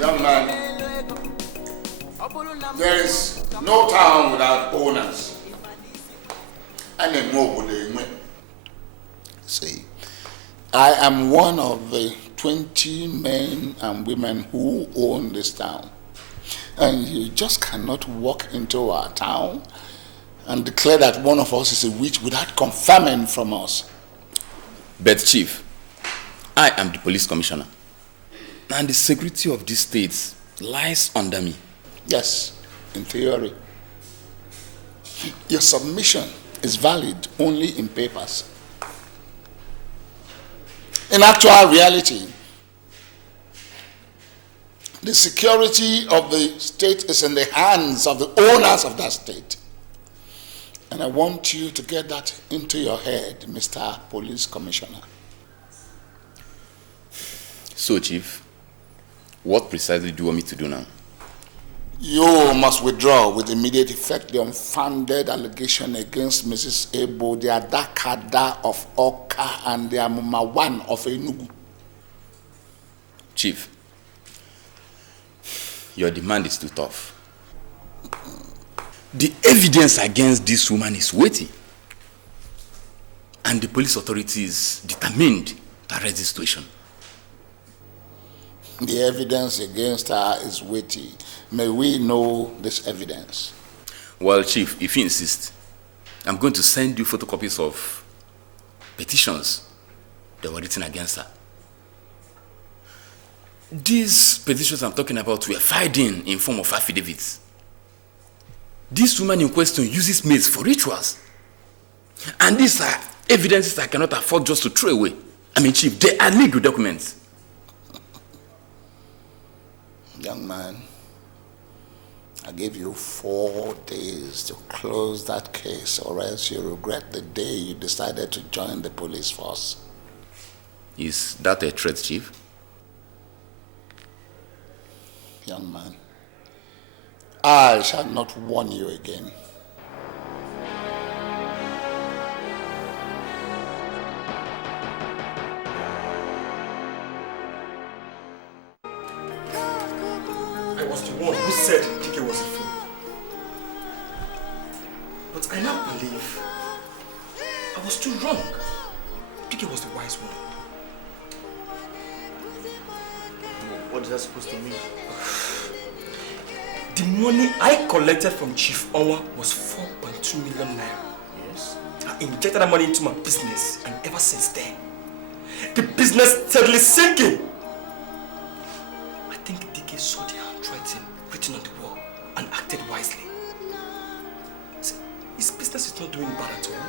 Young man, there is no town without owners. See, I am one of the 20 men and women who own this town. And you just cannot walk into our town and declare that one of us is a witch without confirming from us. But Chief, I am the police commissioner. And the security of this state lies under me. Yes, in theory. Your submission is valid only in papers. In actual reality, the security of the state is in the hands of the owners of that state. And I want you to get that into your head, Mr. Police Commissioner. So, Chief, what precisely do you want me to do now? You must withdraw with immediate effect the unfounded allegation against Mrs. Ebo, the Adakada of Oka, and the Amumawan of Enugu. Chief, your demand is too tough. The evidence against this woman is weighty. And the police authority is determined to arrest the situation. The evidence against her is weighty. May we know this evidence? Well, Chief, if you insist, I'm going to send you photocopies of petitions that were written against her. These petitions I'm talking about were filed in form of affidavits. This woman in question uses maids for rituals. And these are evidences I cannot afford just to throw away. I mean, Chief, they are legal documents. Young man, I gave you 4 days to close that case, or else you regret the day you decided to join the police force. Is that a threat, Chief? Young man, I shall not warn you again. I was the one who said Dikeh was a fool. But I now believe I was too wrong. Dikeh was the wise one. What is that supposed to mean? The money I collected from Chief Onwa was 4.2 million naira. Yes. I injected that money into my business, and ever since then, the business steadily sinking. I think Dikeh saw the handwriting written on the wall and acted wisely. See, his business is not doing bad at all.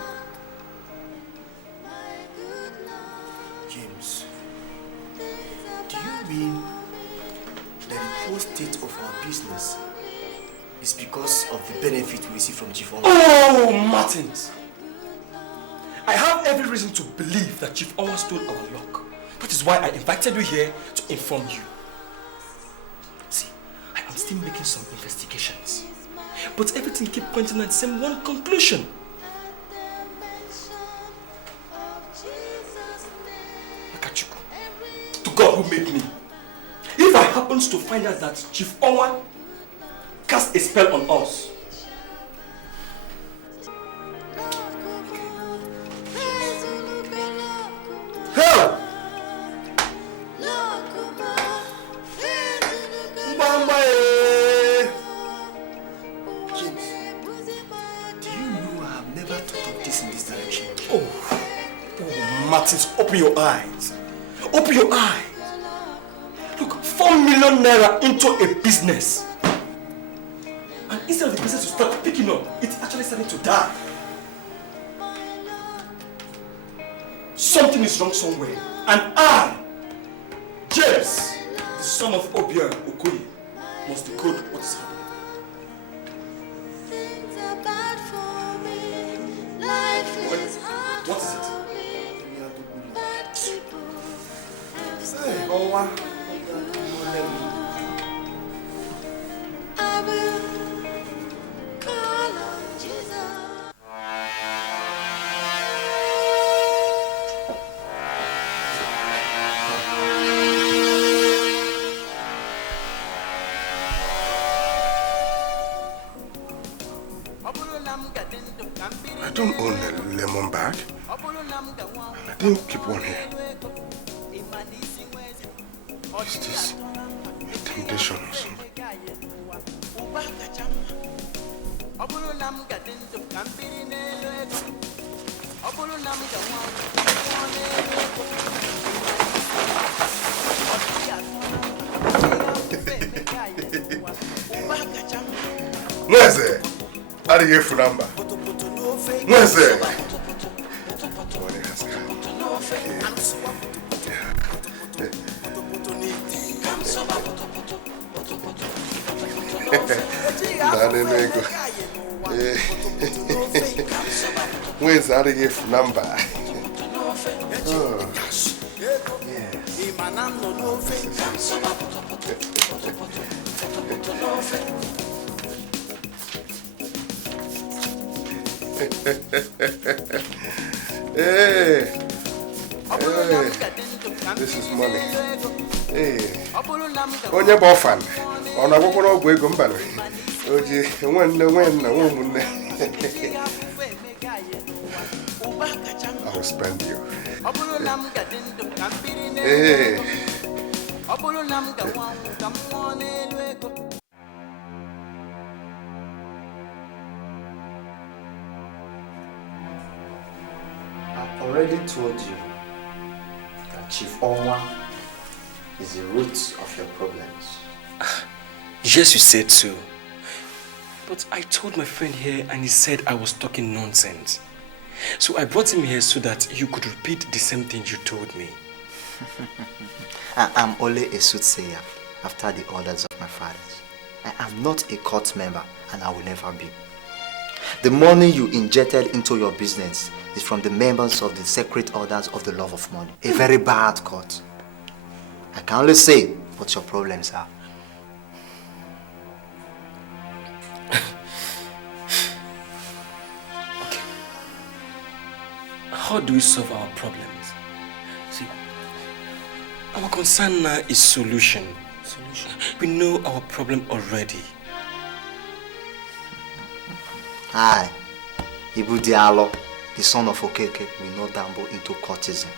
James, do you mean that the poor state of our business is because of the benefit we receive from Chief Onwa? Oh, Martins! I have every reason to believe that Chief Onwa stole our luck. That is why I invited you here to inform you. See, I am still making some investigations, but everything keeps pointing at the same one conclusion. Akachuku, to God who made me, if I happen to find out that Chief Onwa cast a spell on us, hell! James, do you know I have never thought of this in this direction? Oh, Martins, open your eyes. Open your eyes. Look, 4 million naira into a business. And instead of the business to start picking up, it's actually starting to die. Something is wrong somewhere. And I, James, the son of Obi Cubana, must decode what is happening. Life is hard. I don't own a lemon bag. I didn't keep one here. Is this a temptation or something? Mweze, how do you feel number? Mweze. Mweze, how do you feel number? Hey, this is money. Hey, onye bụ orphan, ọ na-agwụkwọ ọgwụ ego mbara. Oji nwanne. I will spend you. Hey. I've already told you that Chief Onwa is the root of your problems. Yes, you said so. But I told my friend here and he said I was talking nonsense. So I brought him here so that you could repeat the same thing you told me. I am only a soothsayer after the orders of my fathers. I am not a court member and I will never be. The money you injected into your business is from the members of the secret orders of the love of money. A very bad court. I can only say what your problems are. Okay. How do we solve our problems? See, our concern now is solution. We know our problem already. I, Ibu Diallo, the son of Okeke, will not dabble into courtesan.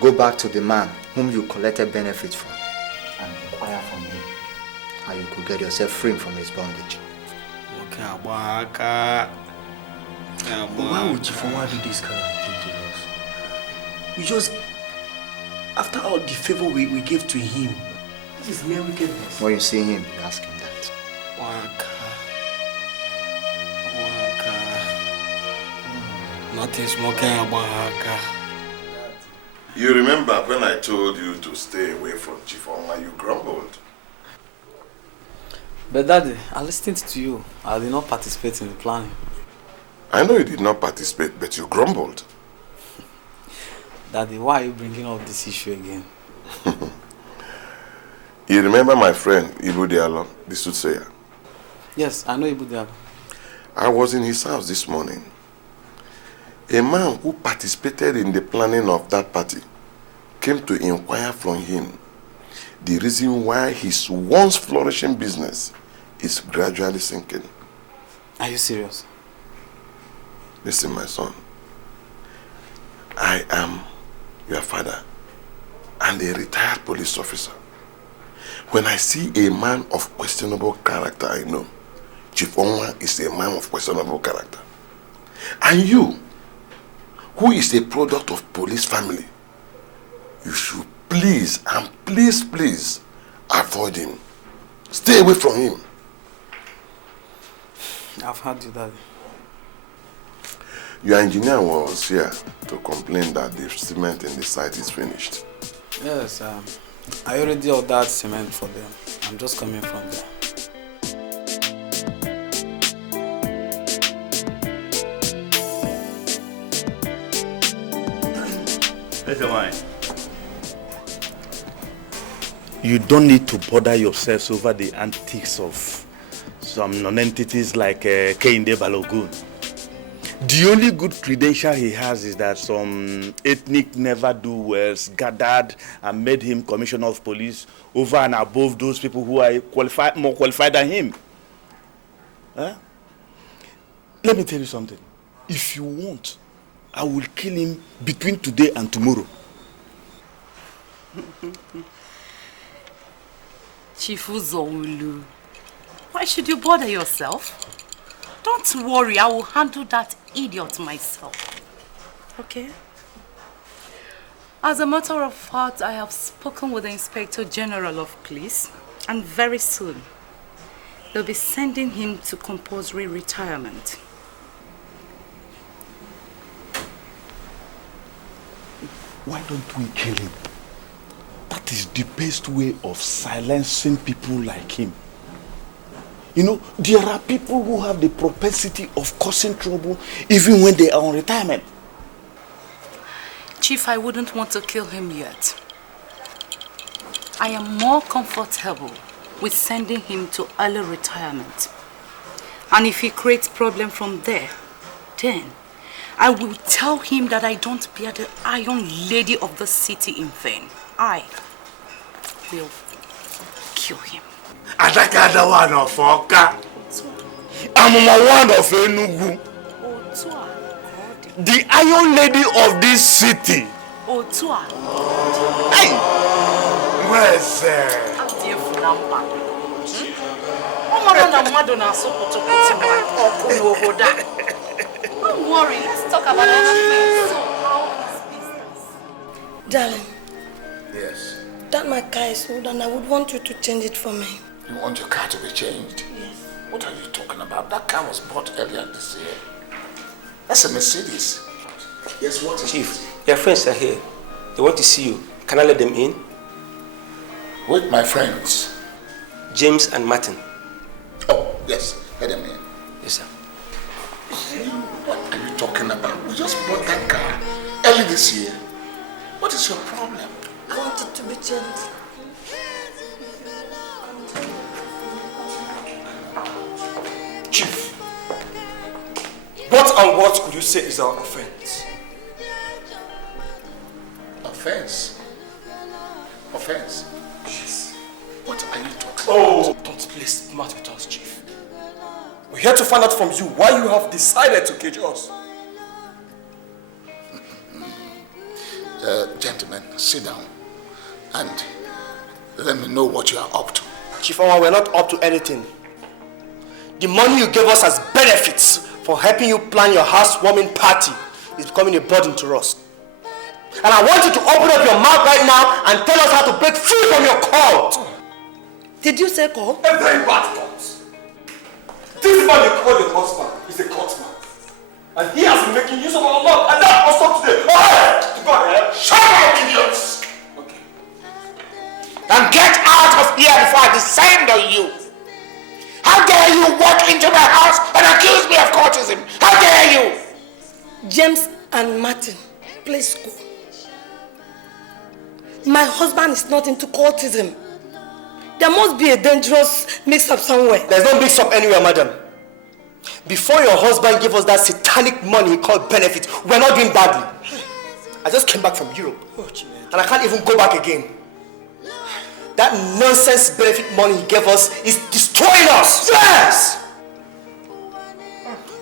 Go back to the man whom you collected benefits from and inquire from him how you could get yourself free from his bondage. Okay, but why would Chifonwa do this kind of thing to us? We just, after all the favor we gave to him, this is mere wickedness. When you see him, you ask him that. Nothing smoking about. You remember when I told you to stay away from Chief Onwa, you grumbled. But Daddy, I listened to you. I did not participate in the planning. I know you did not participate, but you grumbled. Daddy, why are you bringing up this issue again? You remember my friend, Ibu Diallo, the soothsayer? Yes, I know Ibu Diallo. I was in his house this morning. A man who participated in the planning of that party came to inquire from him the reason why his once flourishing business is gradually sinking. Are you serious? Listen, my son. I am your father and a retired police officer. When I see a man of questionable character, I know Chief Onwa is a man of questionable character. And you, who is a product of police family, you should please and please avoid him. Stay away from him. I've heard you, Daddy. Your engineer was here to complain that the cement in the site is finished. Yes, I already ordered cement for them. I'm just coming from there. Where's the wine? you don't need to bother yourselves over the antics of some non-entities like Kehinde Balogun. The only good credential he has is that some ethnic never-do-wells gathered and made him commissioner of police over and above those people who are more qualified than him. Huh? Let me tell you something. If you want, I will kill him between today and tomorrow. Chief Uzolu, why should you bother yourself? Don't worry, I will handle that idiot myself. Okay? As a matter of fact, I have spoken with the Inspector General of Police, and very soon they'll be sending him to compulsory retirement. Why don't we kill him? That is the best way of silencing people like him. You know, there are people who have the propensity of causing trouble even when they are on retirement. Chief, I wouldn't want to kill him yet. I am more comfortable with sending him to early retirement. And if he creates problem from there, then I will tell him that I don't bear the iron lady of the city in vain. I will kill him. Adakada one of Oka. I'm one of Enugu. The iron lady of this city. Hey! Where's Don't worry, let's talk about other things. Darling. Yes. That my car is old and I would want you to change it for me. You want your car to be changed? Yes. What are you talking about? That car was bought earlier this year. That's a Mercedes. Yes, what? Chief, your friends are here. They want to see you. Can I let them in? With my friends? James and Martin. Oh, yes. Let them in. Yes, sir. What are you talking about? We just bought that car early this year. What is your problem? I want it to be changed. Chief, what and what could you say is our offense? Offense? Offense? Yes. What are you talking about? Oh, don't play smart with us, Chief. We're here to find out from you why you have decided to cage us. Gentlemen, sit down and let me know what you are up to. Chief Owa, we're not up to anything. The money you gave us as benefits for helping you plan your housewarming party is becoming a burden to us. And I want you to open up your mouth right now and tell us how to break free from your cult. Did you say cult? A very bad cult. This man you call your husband is a cult man. And he has been making use of our love, and that must stop today. Alright! Go ahead. Shut up, idiots! Okay. And get out of here before I descend on you. How dare you walk into my house and accuse me of cultism? How dare you? James and Martin, please go. My husband is not into cultism. There must be a dangerous mix-up somewhere. There's no mix-up anywhere, madam. Before your husband gave us that satanic money called benefit, we're not doing badly. I just came back from Europe. And I can't even go back again. That nonsense benefit money he gave us is destroying us. Yes!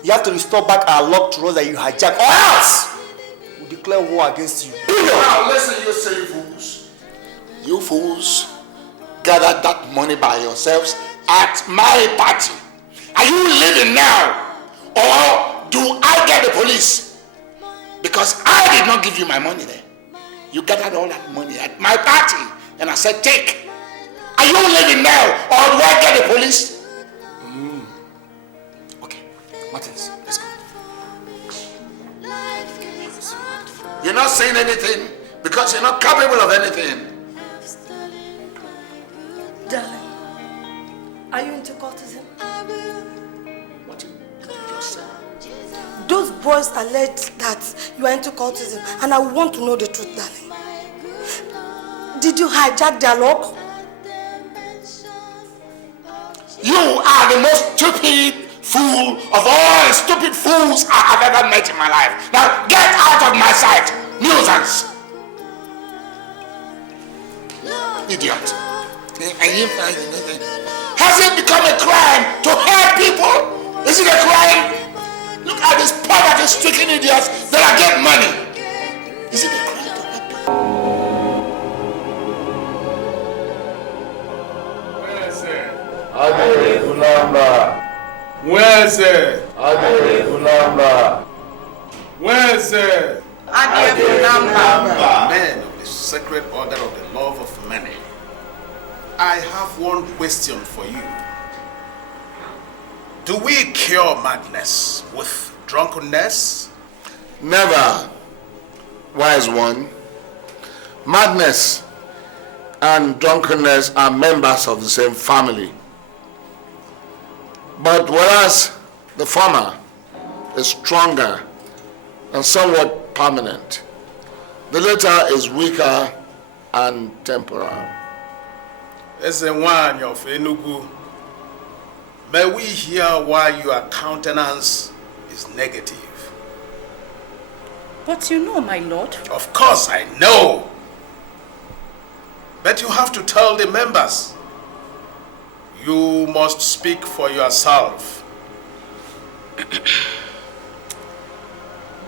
You have to restore back our luck to us that you hijacked, or else we'll declare war against you. Now listen, you silly fools. You fools gathered that money by yourselves at my party. Are you leaving now? Or do I get the police? Because I did not give you my money there. You gathered all that money at my party and I said take. Are you leaving now or do I get the police? Okay, Martins, let's go. You're not saying anything because you're not capable of anything. Darling, are you into cultism? What did you just say? Those boys allege that you are into cultism, and I want to know the truth, darling. Did you hijack their luck? You are the most stupid fool of all the stupid fools I have ever met in my life. Now get out of my sight, nuisance. Idiot. Has it become a crime to hurt people? Is it a crime? Look at these poverty-stricken idiots that get money. Is it a crime to hurt people? Where is it? Kulamba. Where is it? Kulamba. Where is it? Kulamba. Men of the sacred order of the love of many, I have one question for you. Do we cure madness with drunkenness? Never, wise one. Madness and drunkenness are members of the same family. But whereas the former is stronger and somewhat permanent, the latter is weaker and temporal. As a one of Enugu, may we hear why your countenance is negative? But you know, my lord. Of course I know. But you have to tell the members. You must speak for yourself.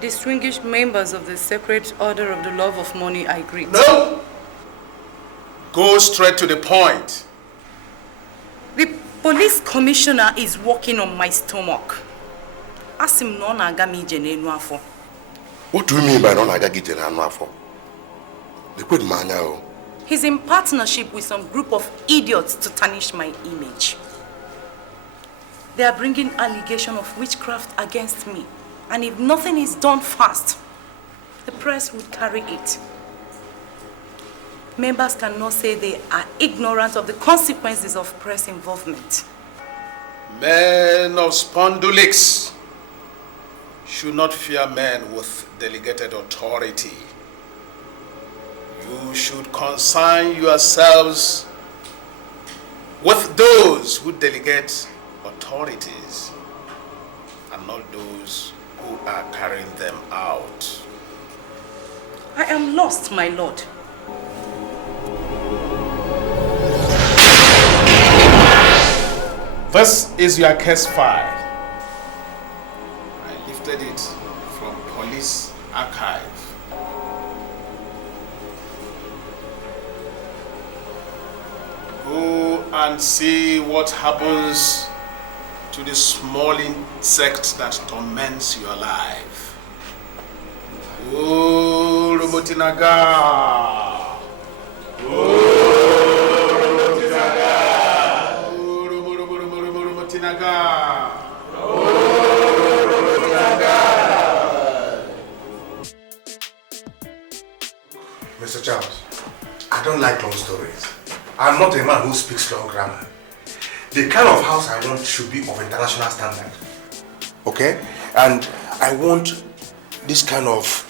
Distinguished members of the Sacred Order of the Love of Money, I greet. No! Go straight to the point. The police commissioner is working on my stomach. Ask him no na aga mi jene enu afọ. What do you mean by no na aga jene enu afọ? The good man now. He's in partnership with some group of idiots to tarnish my image. They are bringing allegation of witchcraft against me. And if nothing is done fast, the press would carry it. Members cannot say they are ignorant of the consequences of press involvement. Men of spondulics should not fear men with delegated authority. You should concern yourselves with those who delegate authorities and not those who are carrying them out. I am lost, my lord. This is your case file. I lifted it from police archive. Go and see what happens to the small insect that torments your life. Oh, Robotinaga! Oh, Robotinaga! Oh, Robotinaga! Oh, Robotinaga! Mr. Charles, I don't like long stories. I'm not a man who speaks long grammar. The kind of house I want should be of international standard. Okay? And I want this kind of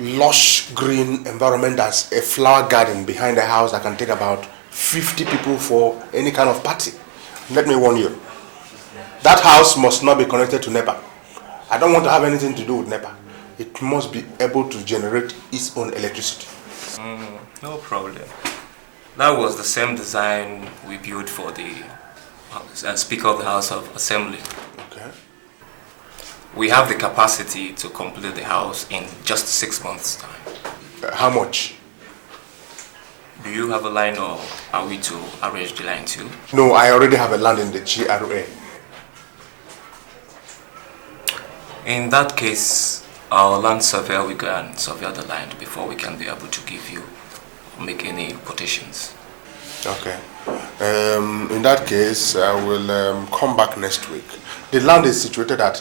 lush green environment that's a flower garden behind the house that can take about 50 people for any kind of party. Let me warn you. That house must not be connected to NEPA. I don't want to have anything to do with NEPA. It must be able to generate its own electricity. No problem. That was the same design we built for the Speaker of the House of Assembly. Okay. We have the capacity to complete the house in just 6 months' time. How much? Do you have a line or are we to arrange the line too? No, I already have a land in the GRA. In that case, our land surveyor will go and survey the land before we can be able to give you or make any quotations. Okay. In that case, I will come back next week. The land is situated at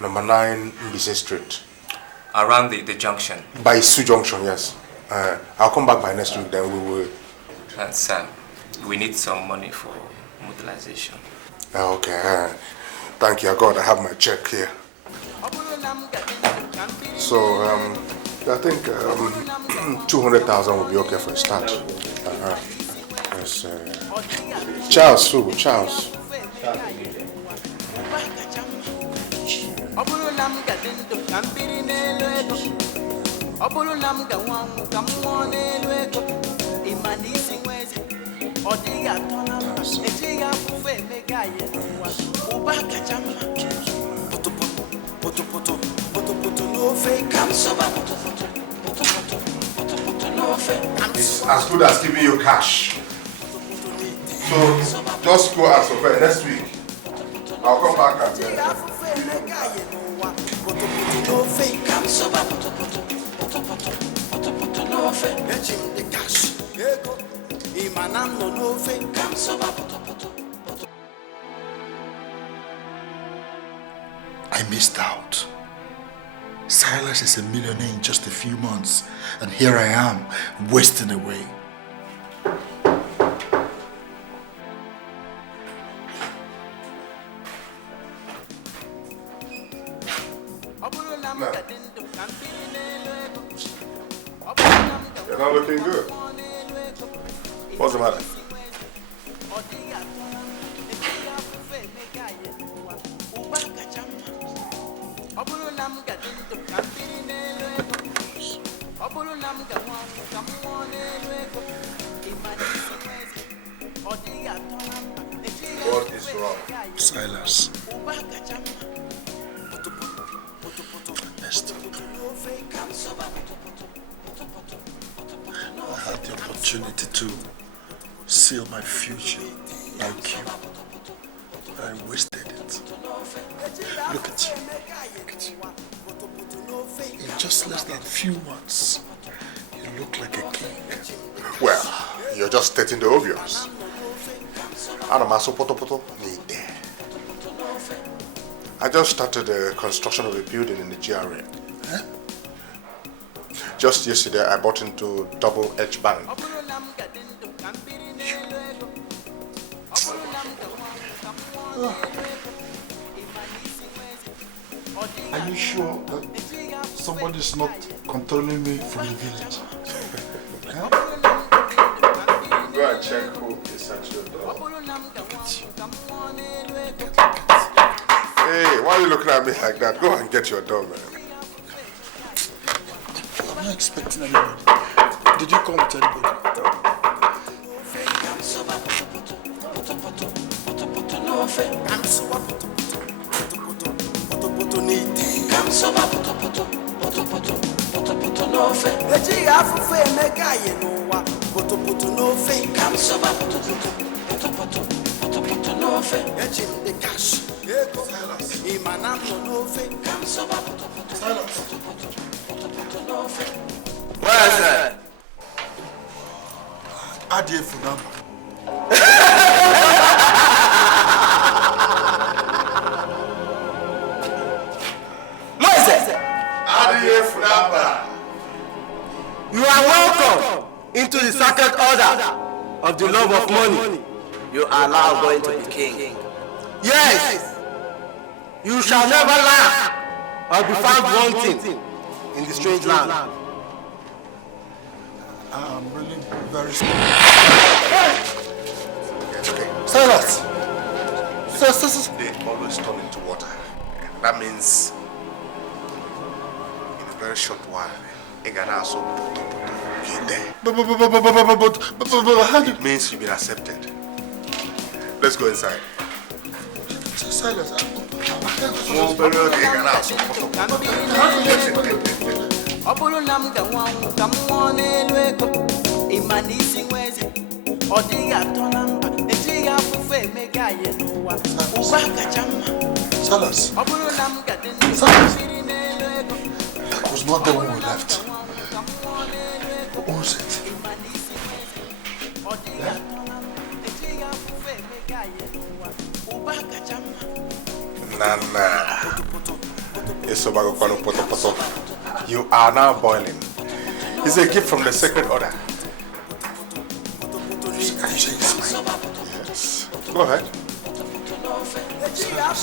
number 9 Mbise Street. Around the junction? By Su Junction, yes. I'll come back by next week, then we will... Sir, we need some money for mobilization. Okay. Thank you, God. I have my check here. So, I think 200,000 will be okay for a start. Yes. Charles. Charles, Sugo, Charles. It's as good as giving you cash. So just go as of next week. I'll come back and I missed out. Silas is a millionaire in just a few months, and here I am, wasting away. No. You're not looking good. What's the matter? What is wrong? Silas. I had the opportunity to seal my future like you. I wasted it. Look at you. Look at you. In just less than a few months, you look like a king. Well, you're just stating the obvious. I just started the construction of a building in the GRA. Huh? Just yesterday, I bought into Double Edge Bank. Are you sure that somebody's not controlling me from the village? Huh? Go and check who is at your door. Hey, why are you looking at me like that? Go and get your door, man. I'm not expecting anybody. Did you come with anybody? Where is that? Add your phone number. You are welcome into the sacred order of the love of money. You are now going to be king. Yes, you shall never laugh or be found wanting in the strange land. I'm really very sorry. It's okay. Silas! They always turn into water. That means in a very short while, it means you've been accepted. Let's go inside. Silas, Silas, that was not the one we left. What was it? Nana. You are now boiling. It's a gift from the sacred order. Are you saying it's mine? Yes. Go ahead. Silas.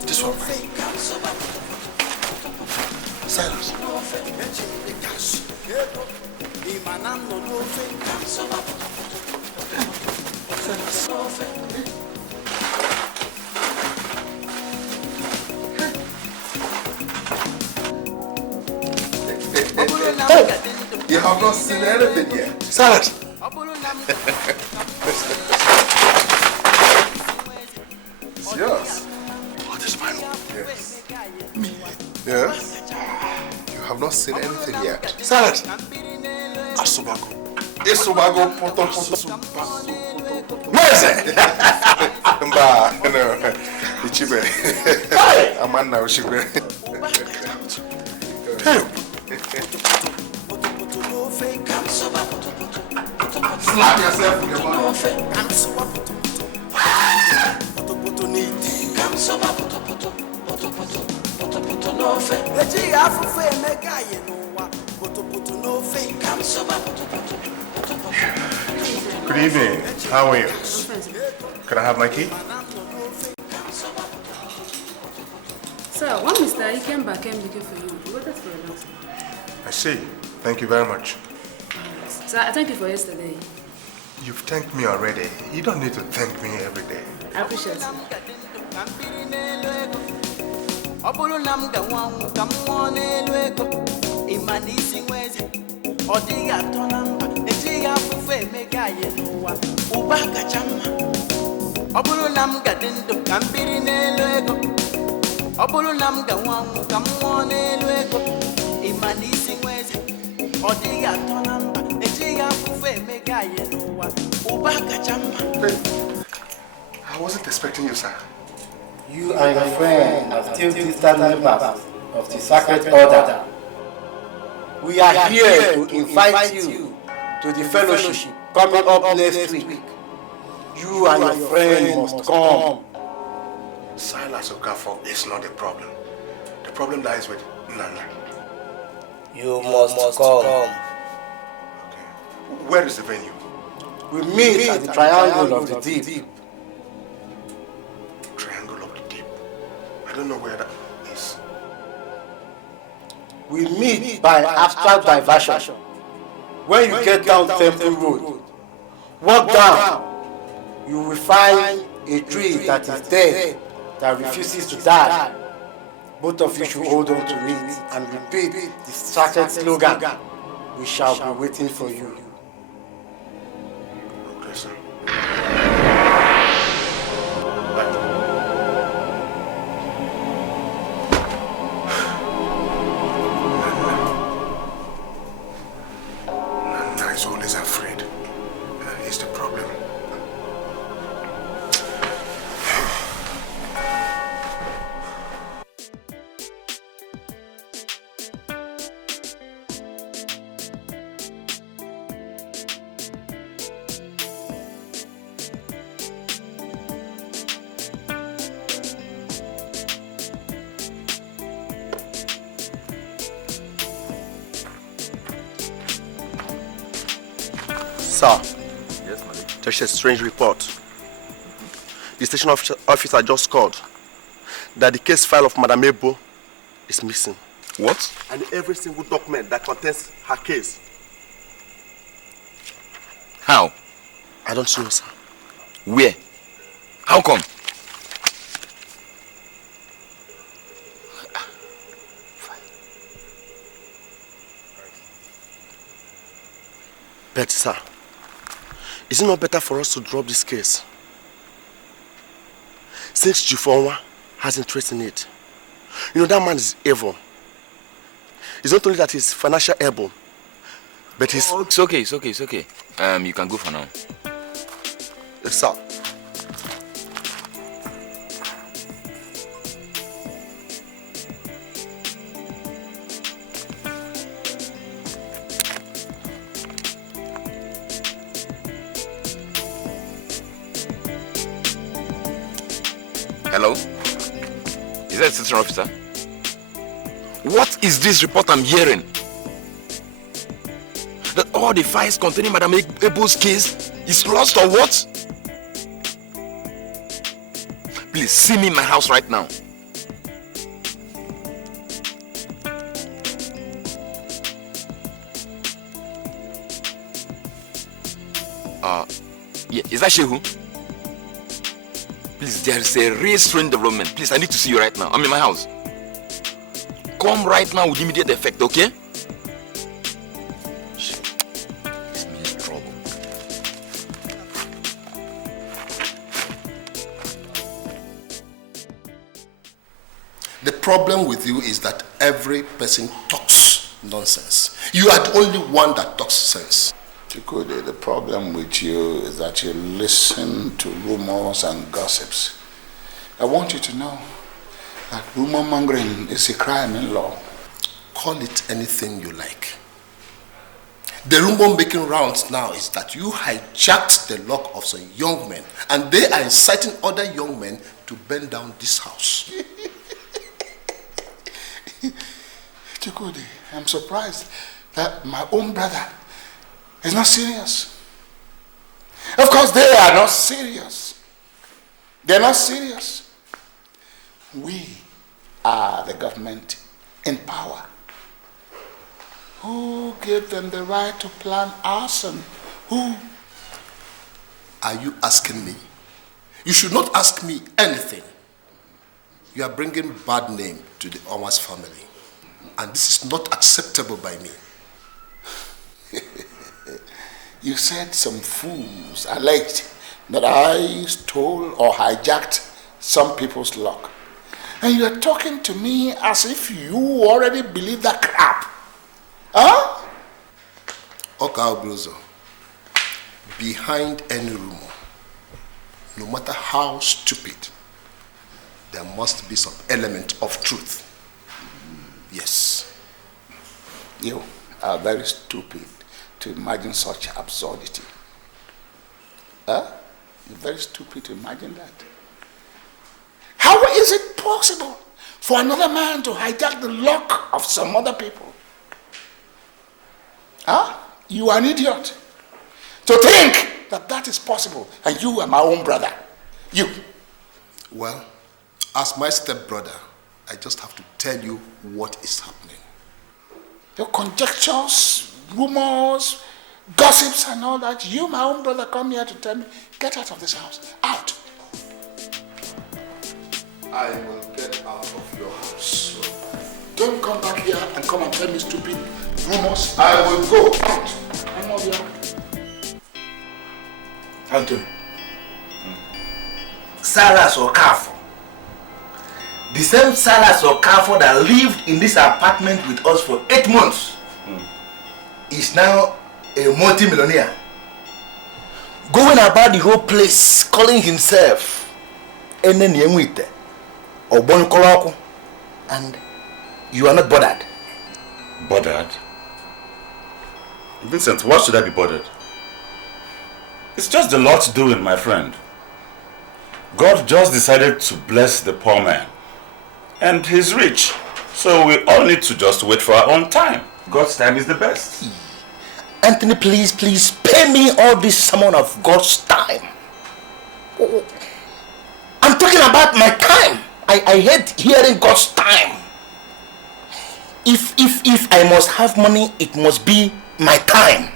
This one, mine. Silas. You have not seen anything yet. Salad! It's yours. What is mine? Yes. Me? Yes. You have not seen anything yet. Salad! Asubago. Isubago poto. Where is it? Mba, no. Ichibe. Amanda Ushibe. Slap yourself with your Good evening. How are you? Can I have my key? Sir, one Mr. Ikemba came looking for you. He waited for a lot. I see. Thank you very much. Sir, I thank you for yesterday. You've thanked me already. You don't need to thank me every day. I appreciate it. I wasn't expecting you, sir. You and your friend are still distant members of the Sacred Order. We are here to invite you to the fellowship coming up next week. You and your friend must come. Silas Okafor is not the problem. The problem lies with Nana. You must come. Okay. Where is the venue? We meet at the Triangle of the Deep. Triangle of the Deep. I don't know where that is. We meet by abstract diversion. When you get down Temple Road, walk down. You will find a tree that is dead, that refuses to die. Both of you should hold on to it and repeat the sacred slogan. We shall be waiting for you. Okay, sir. Nana is always afraid. He's the problem. Sir. Yes, madam. There's a strange report. The station officer just called that the case file of Madam Ebo is missing. What? And every single document that contains her case. How? I don't know, sir. Where? How come? But, sir, is it not better for us to drop this case? Since Jufonwa has interest in it. You know, that man is evil. It's not only that he's financially able, but he's... Oh, it's okay, it's okay, it's okay. You can go for now. Yes, sir. Hello? Is that station officer? What is this report I'm hearing? That all the files containing Madam Ebo's case is lost or what? Please see me in my house right now. Yeah, is that Shehu? Please, there is a real strange development. Please, I need to see you right now. I'm in my house. Come right now with immediate effect, okay? It's me in trouble. The problem with you is that every person talks nonsense. You are the only one that talks sense. Chikode, the problem with you is that you listen to rumors and gossips. I want you to know that rumor mongering is a crime in law. Call it anything you like. The rumor making rounds now is that you hijacked the luck of some young men and they are inciting other young men to burn down this house. Chikode, I'm surprised that my own brother is not serious. Of course, they are not serious. They're not serious. We are the government in power. Who gave them the right to plan arson? Who? Are you asking me? You should not ask me anything. You are bringing bad name to the Omas family. And this is not acceptable by me. You said some fools alleged that I stole or hijacked some people's luck. And you're talking to me as if you already believe that crap. Huh? Okay, Bruzo. Behind any rumor, no matter how stupid, there must be some element of truth. Yes. You are very stupid to imagine such absurdity. Huh? You're very stupid to imagine that. How is it possible for another man to hijack the luck of some other people? Huh? You are an idiot to think that that is possible, and you are my own brother. You. Well, as my stepbrother, I just have to tell you what is happening. Your conjectures, rumors, gossips and all that, you, my own brother, come here to tell me, get out of this house. Out. I will get out of your house. Don't come back here and come and tell me stupid rumors. I will go out. I'm not here. Anthony. Salas Okafor. The same Salas Okafor that lived in this apartment with us for 8 months is now a multi-millionaire. Going about the whole place, calling himself Enenyemwite or Bonkoloko, and you are not bothered. Bothered? Vincent, why should I be bothered? It's just the Lord's doing, my friend. God just decided to bless the poor man. And he's rich. So we all need to just wait for our own time. God's time is the best. Anthony, please pay me all this amount of God's time. I'm talking about my time. I hate hearing God's time. If I must have money, it must be my time.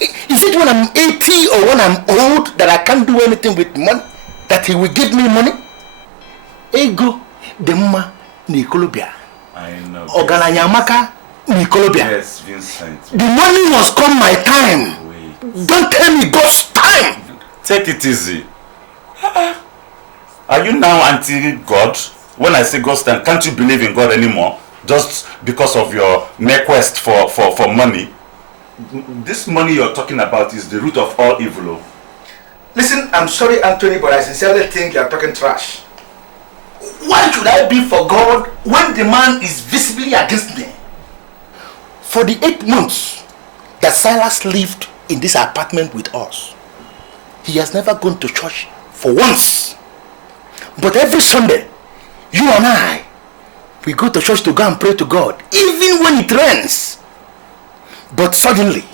Is it when I'm 80 or when I'm old that I can't do anything with money, that he will give me money? Ego Demma Nikolobia. I know. Ogalanyamaka Nikolobia. Yes, Vincent. The money must come my time. Wait. Don't tell me God's time. Take it easy. Are you now anti-God? When I say God's time, can't you believe in God anymore? Just because of your mere quest for money? This money you're talking about is the root of all evil. Listen, I'm sorry, Anthony, but I sincerely think you're talking trash. Why should I be for God when the man is visibly against me? For the 8 months that Silas lived in this apartment with us, he has never gone to church for once. But every Sunday, you and I, we go to church to go and pray to God, even when it rains. But suddenly,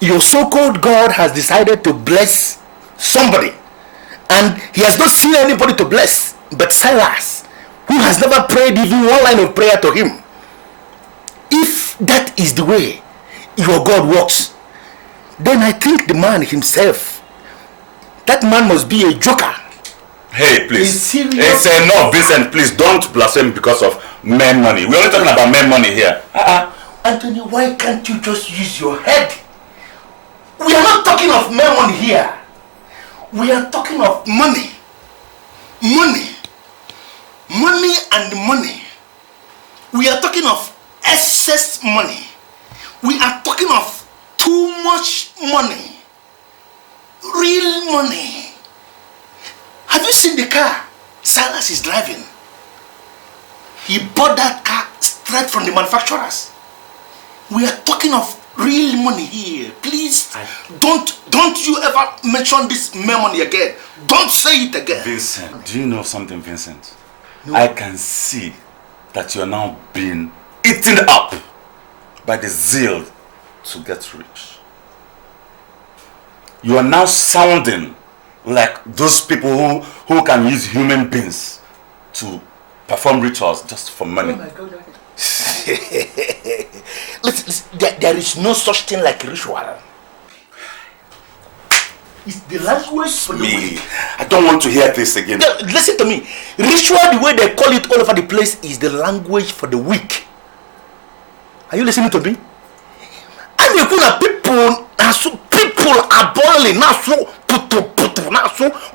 your so-called God has decided to bless somebody, and he has not seen anybody to bless but Silas, who has never prayed even one line of prayer to him. If that is the way your God works, then I think the man himself, that man must be a joker. Hey, please. It's enough, Vincent. Please don't blaspheme because of men money. We're only talking about men money here. Anthony, why can't you just use your head? We are not talking of men money here. We are talking of money. Money. Money and money. We are talking of excess money. We are talking of too much money. Real money. Have you seen the car Silas is driving? He bought that car straight from the manufacturers. We are talking of real money here. Please, don't you ever mention this money again. Don't say it again. Vincent, do you know something, Vincent? No. I can see that you're now being eaten up by the zeal to get rich. You are now sounding like those people who can use human beings to perform rituals just for money. Oh my God. Listen, there is no such thing like ritual. It's the language for the weak. I don't want to hear this again. Listen to me. Ritual, the way they call it all over the place, is the language for the weak. Are you listening to me? And you know, people are boiling. Now so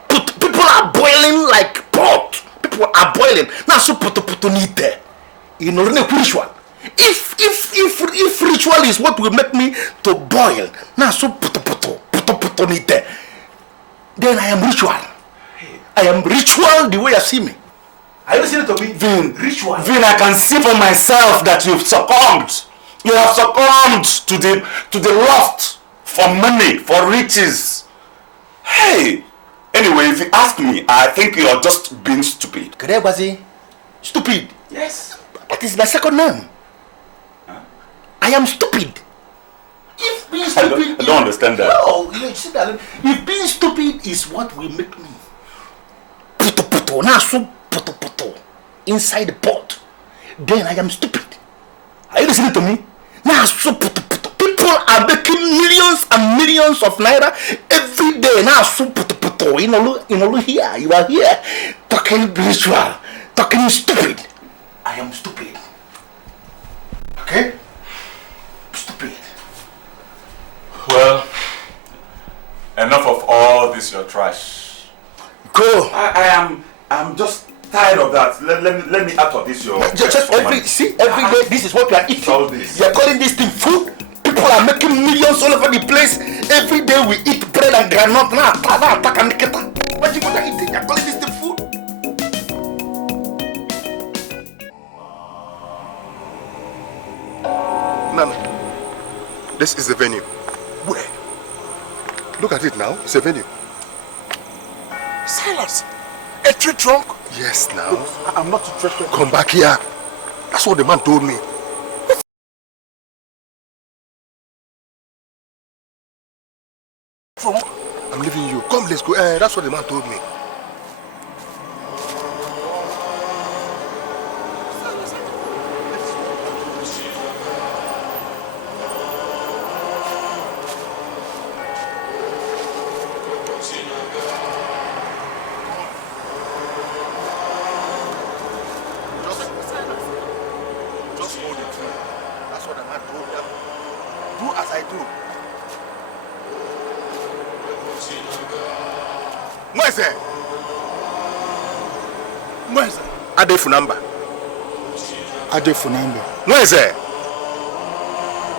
people are boiling like pot. People are boiling. Now so need there. You know, ritual. If ritual is what will make me to boil, now so need there, then I am ritual. I am ritual the way you see me. Are you listening to me? Vin, ritual. Vin, I can see for myself that you've succumbed. You have succumbed to the lust for money, for riches. Hey, anyway, if you ask me, I think you are just being stupid. Kerebazi, stupid. Yes. That is my second name. Huh? I am stupid. If being stupid, I don't understand that. No, you see that. If being stupid is what will make me inside the pot, then I am stupid. Are you listening to me? Now so people are making millions and millions of naira every day. Now so you know here you are here talking ritual, talking stupid. I am stupid. Okay? Stupid. Well, enough of all this your trash. Go. I'm just tired of that. Let me out of this your just every day this is what you are eating. You are calling this thing food. People are making millions all over the place. Every day we eat bread and granite. What you gonna eat? You are calling this thing food? Nana, this is the venue. Where? Look at it now. It's a venue. Silas, a tree trunk? Yes, now. Look, I'm not a treasure. Come back here. That's what the man told me. I'm leaving you. Come, let's go. That's what the man told me. Adefunamba. Adefunamba. Where is it?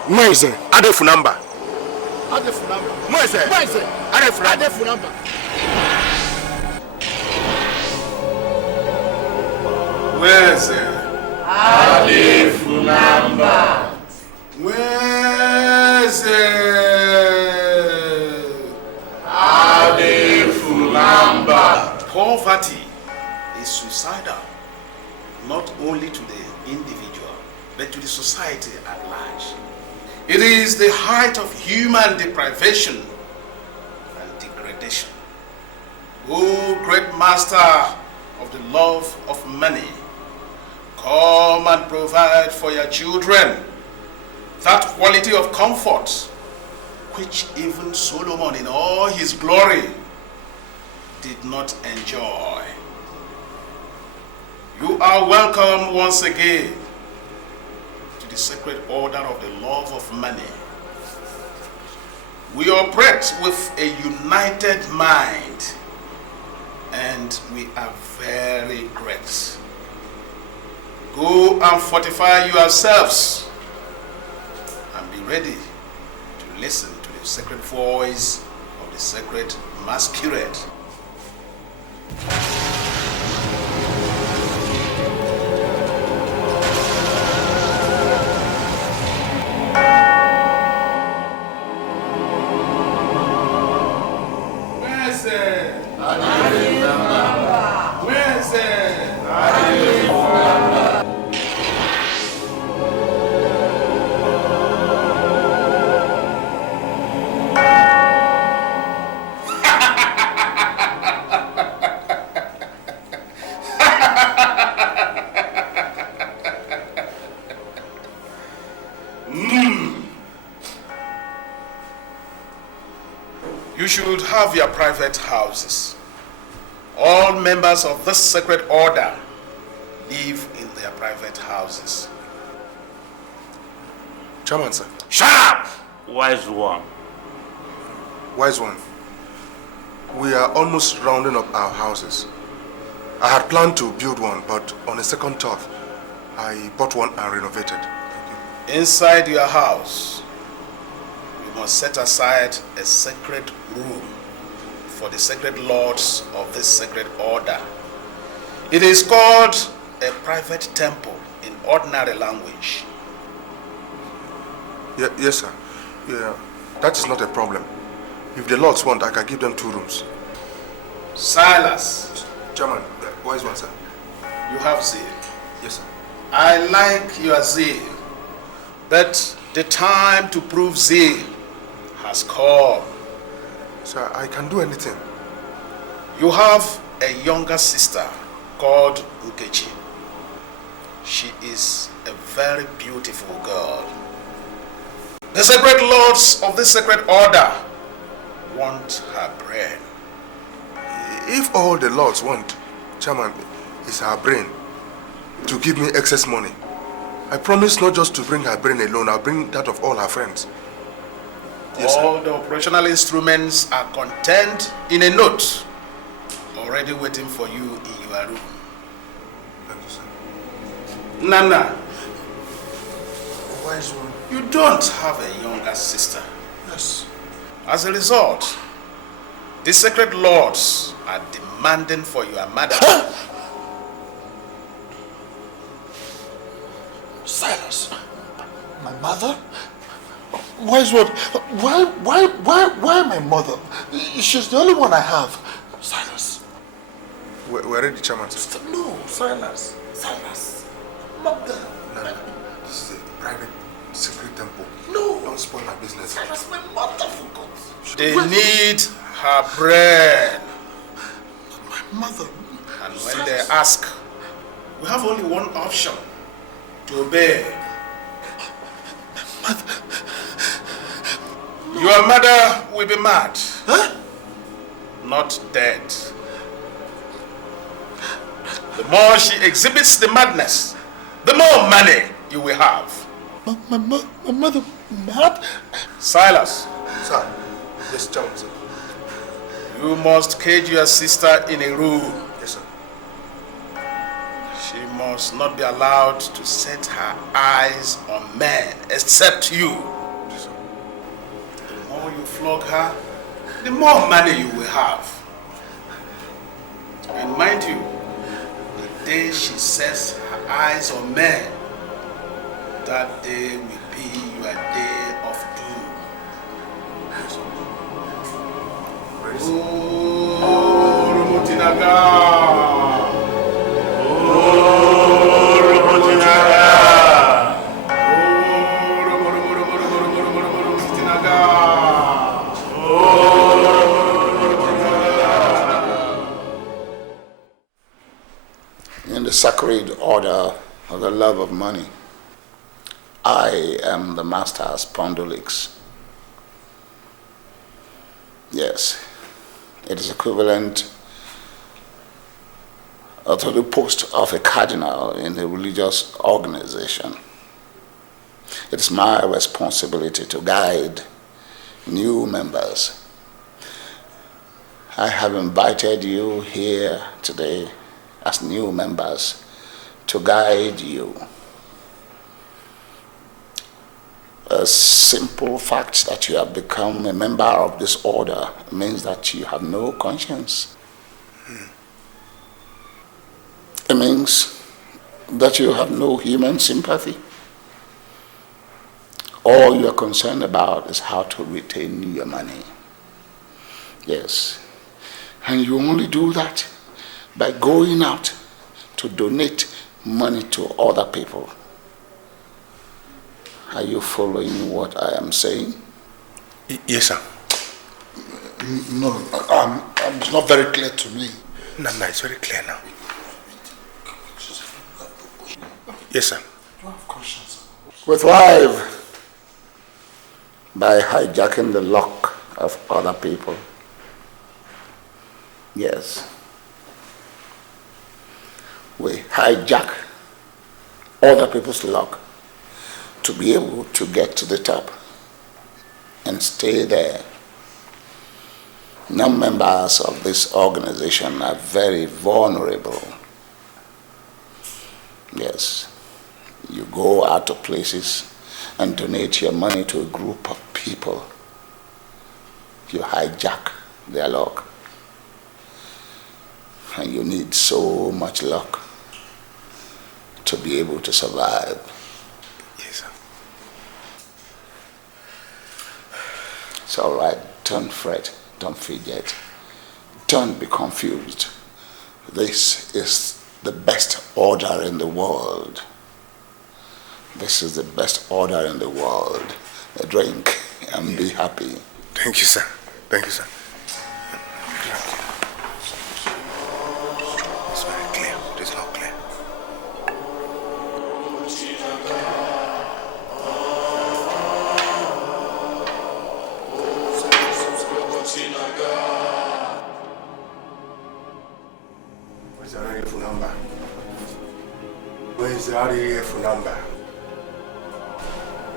Where is it? Adefunamba. Adefunamba. Where is it? Where is it? Adefunamba. Where is it? Adefunamba. Where is it? Adefunamba. Poverty is suicidal, not only to the individual, but to the society at large. It is the height of human deprivation and degradation. O great master of the love of money, come and provide for your children that quality of comfort which even Solomon in all his glory did not enjoy. You are welcome once again to the sacred order of the love of money. We operate with a united mind, and we are very great. Go and fortify yourselves and be ready to listen to the sacred voice of the sacred masquerade. You should have your private houses. All members of this sacred order live in their private houses. Chairman, sir. Shut up! Wise one. Wise one. We are almost rounding up our houses. I had planned to build one, but on a second thought, I bought one and renovated. Inside your house, you must set aside a sacred room for the sacred lords of this sacred order. It is called a private temple in ordinary language. Yes, sir. Yeah, that is not a problem. If the lords want, I can give them 2 rooms. Silas. Chairman, wise one, sir. You have zeal. Yes, sir. I like your zeal, but the time to prove zeal has come. Sir, I can do anything. You have a younger sister called Nkechi. She is a very beautiful girl. The sacred lords of this sacred order want her brain. If all the lords want, Chairman, is her brain to give me excess money, I promise not just to bring her brain alone, I'll bring that of all her friends. Yes, all the operational instruments are contained in a note already waiting for you in your room. Thank you, sir. Nana. Wise one. You don't have a younger sister. Yes. As a result, the sacred lords are demanding for your mother. Silas, my mother? Wise one, why my mother? She's the only one I have. Silas. We're ready, Chairman. No, Silas. Mother. No. This is a private, secret temple. No. Don't spoil my business. Silas, my mother forgot. They need her brain. My mother. And when they ask, we have only one option: to obey. Mother. Your mother will be mad. Huh? Not dead. The more she exhibits the madness, the more money you will have. My mother mad? Silas. Sir. Yes, Chairman, sir. You must cage your sister in a room. Yes, sir. She must not be allowed to set her eyes on men except you. Yes, sir. The more you flog her, the more money you will have. And mind you, the day she sets her eyes on men, that day will be your day of doom. Yes, sir. Oh, Rumutinaga! Oh, Rumutinaga! In the sacred order of the love of money, I am the master Spondylix. Yes, it is equivalent to the post of a cardinal in a religious organization. It is my responsibility to guide new members. I have invited you here today as new members to guide you. A simple fact that you have become a member of this order means that you have no conscience. It means that you have no human sympathy. All you're concerned about is how to retain your money. Yes. And you only do that by going out to donate money to other people. Are you following what I am saying? Yes, sir. No, it's not very clear to me. No, it's very clear now. Yes, sir. We thrive by hijacking the luck of other people. Yes. We hijack other people's luck to be able to get to the top and stay there. Non-members of this organization are very vulnerable. Yes. You go out to places and donate your money to a group of people. You hijack their luck. And you need so much luck to be able to survive. Yes, sir. It's all right. Don't fret. Don't fidget. Don't be confused. This is the best order in the world. This is the best order in the world. Drink and be happy. Thank you, sir. Thank you, sir. It's very clear. It is not clear. Where's the RAF number? Where's the RAF number?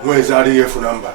Where's the RAF number?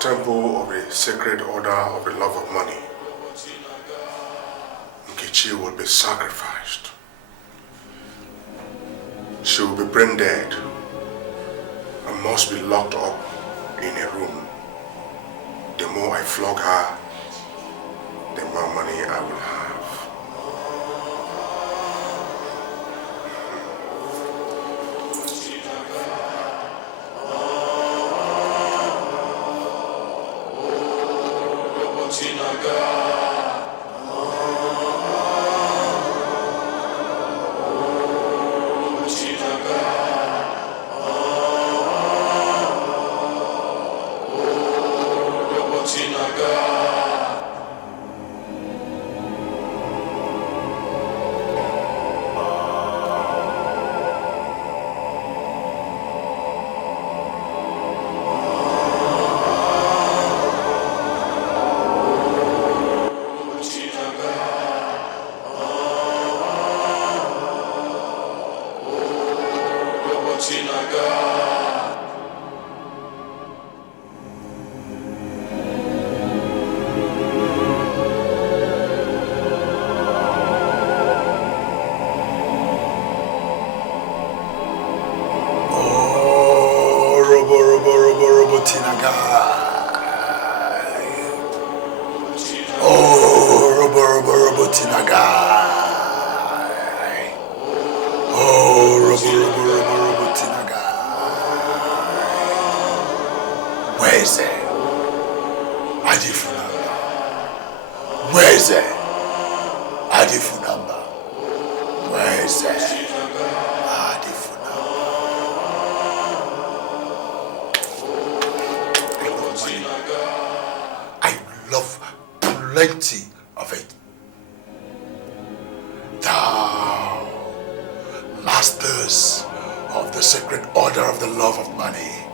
Temple of the Sacred Order of the Love of Money, Nkechi will be sacrificed. She will be brain dead and must be locked up in a room. The more I flog her, the more money I will have. Where is it? Adifunamba. Where is it? Adifunamba. Where is it? Adifunamba. I love plenty of it. Thou, masters of the sacred order of the love of money,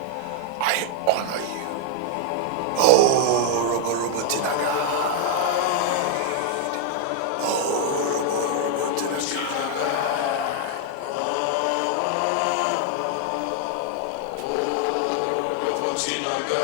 I honor you. Oh, Robo Robo Tinaga. Oh, Robo Robo Tinaga. Robo Tinaga.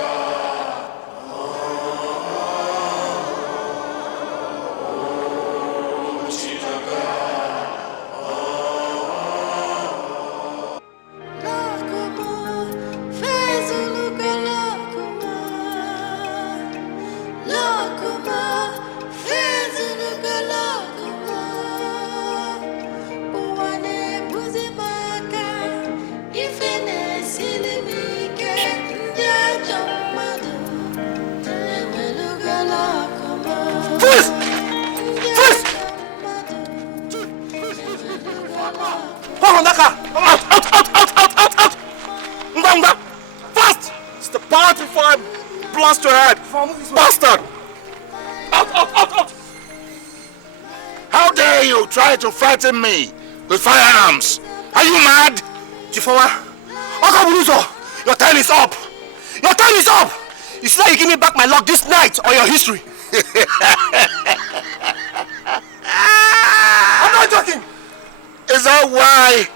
Blast your head! Bastard! Out! How dare you try to frighten me with firearms? Are you mad? Chifawa, Okaburuzo, your time is up! Your time is up! It's like you give me back my luck this night or your history. I'm not joking! Is that why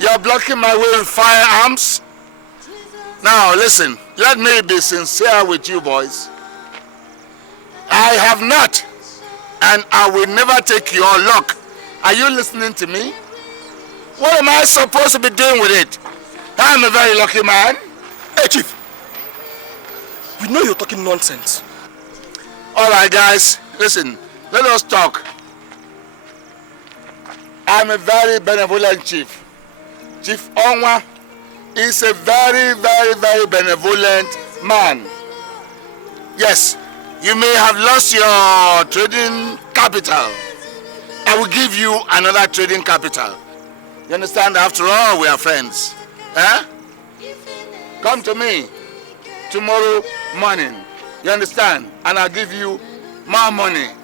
you're blocking my way with firearms? Now listen, let me be sincere with you boys. I have not, and I will never take your luck. Are you listening to me? What am I supposed to be doing with it? I'm a very lucky man. Hey Chief, we know you're talking nonsense. Alright guys, listen, let us talk. I'm a very benevolent chief. Chief Onwa is a very benevolent man. Yes, you may have lost your trading capital. I will give you another trading capital. You understand? After all, we are friends. Huh? Come to me tomorrow morning. You understand? And I'll give you more money.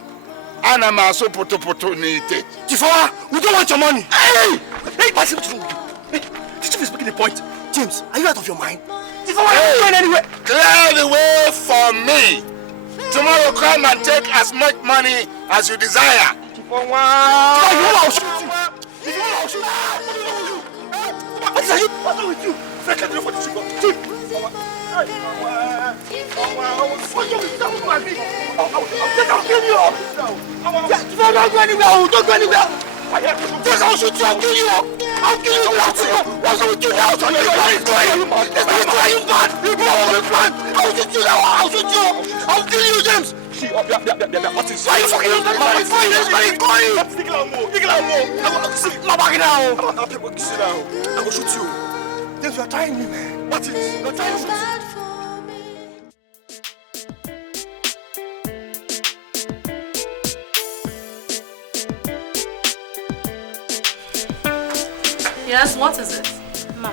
And I'm also opportunity. Chifawa, we don't want your money. Hey! What's wrong with you? Hey, the chief is making a point. James, are you out of your mind? Chifawa, are you going anywhere? Clear the way for me. Tomorrow come and take as much money as you desire. Chifawa! What's wrong with you? Frank, let me know for the chief. Chief! I'll kill you! Don't go anywhere! Don't go anywhere! Yes, I'll shoot you! I'll kill you! I'll kill you! What's wrong with you now? There's no flying bad! I'll shoot you now! I'll shoot you! I'll kill you, James! See, what is why are you fucking up? My phone is going! I will shoot you! James, you are trying me, man. What is? You're trying to shoot me. Yes, what is it? Ma,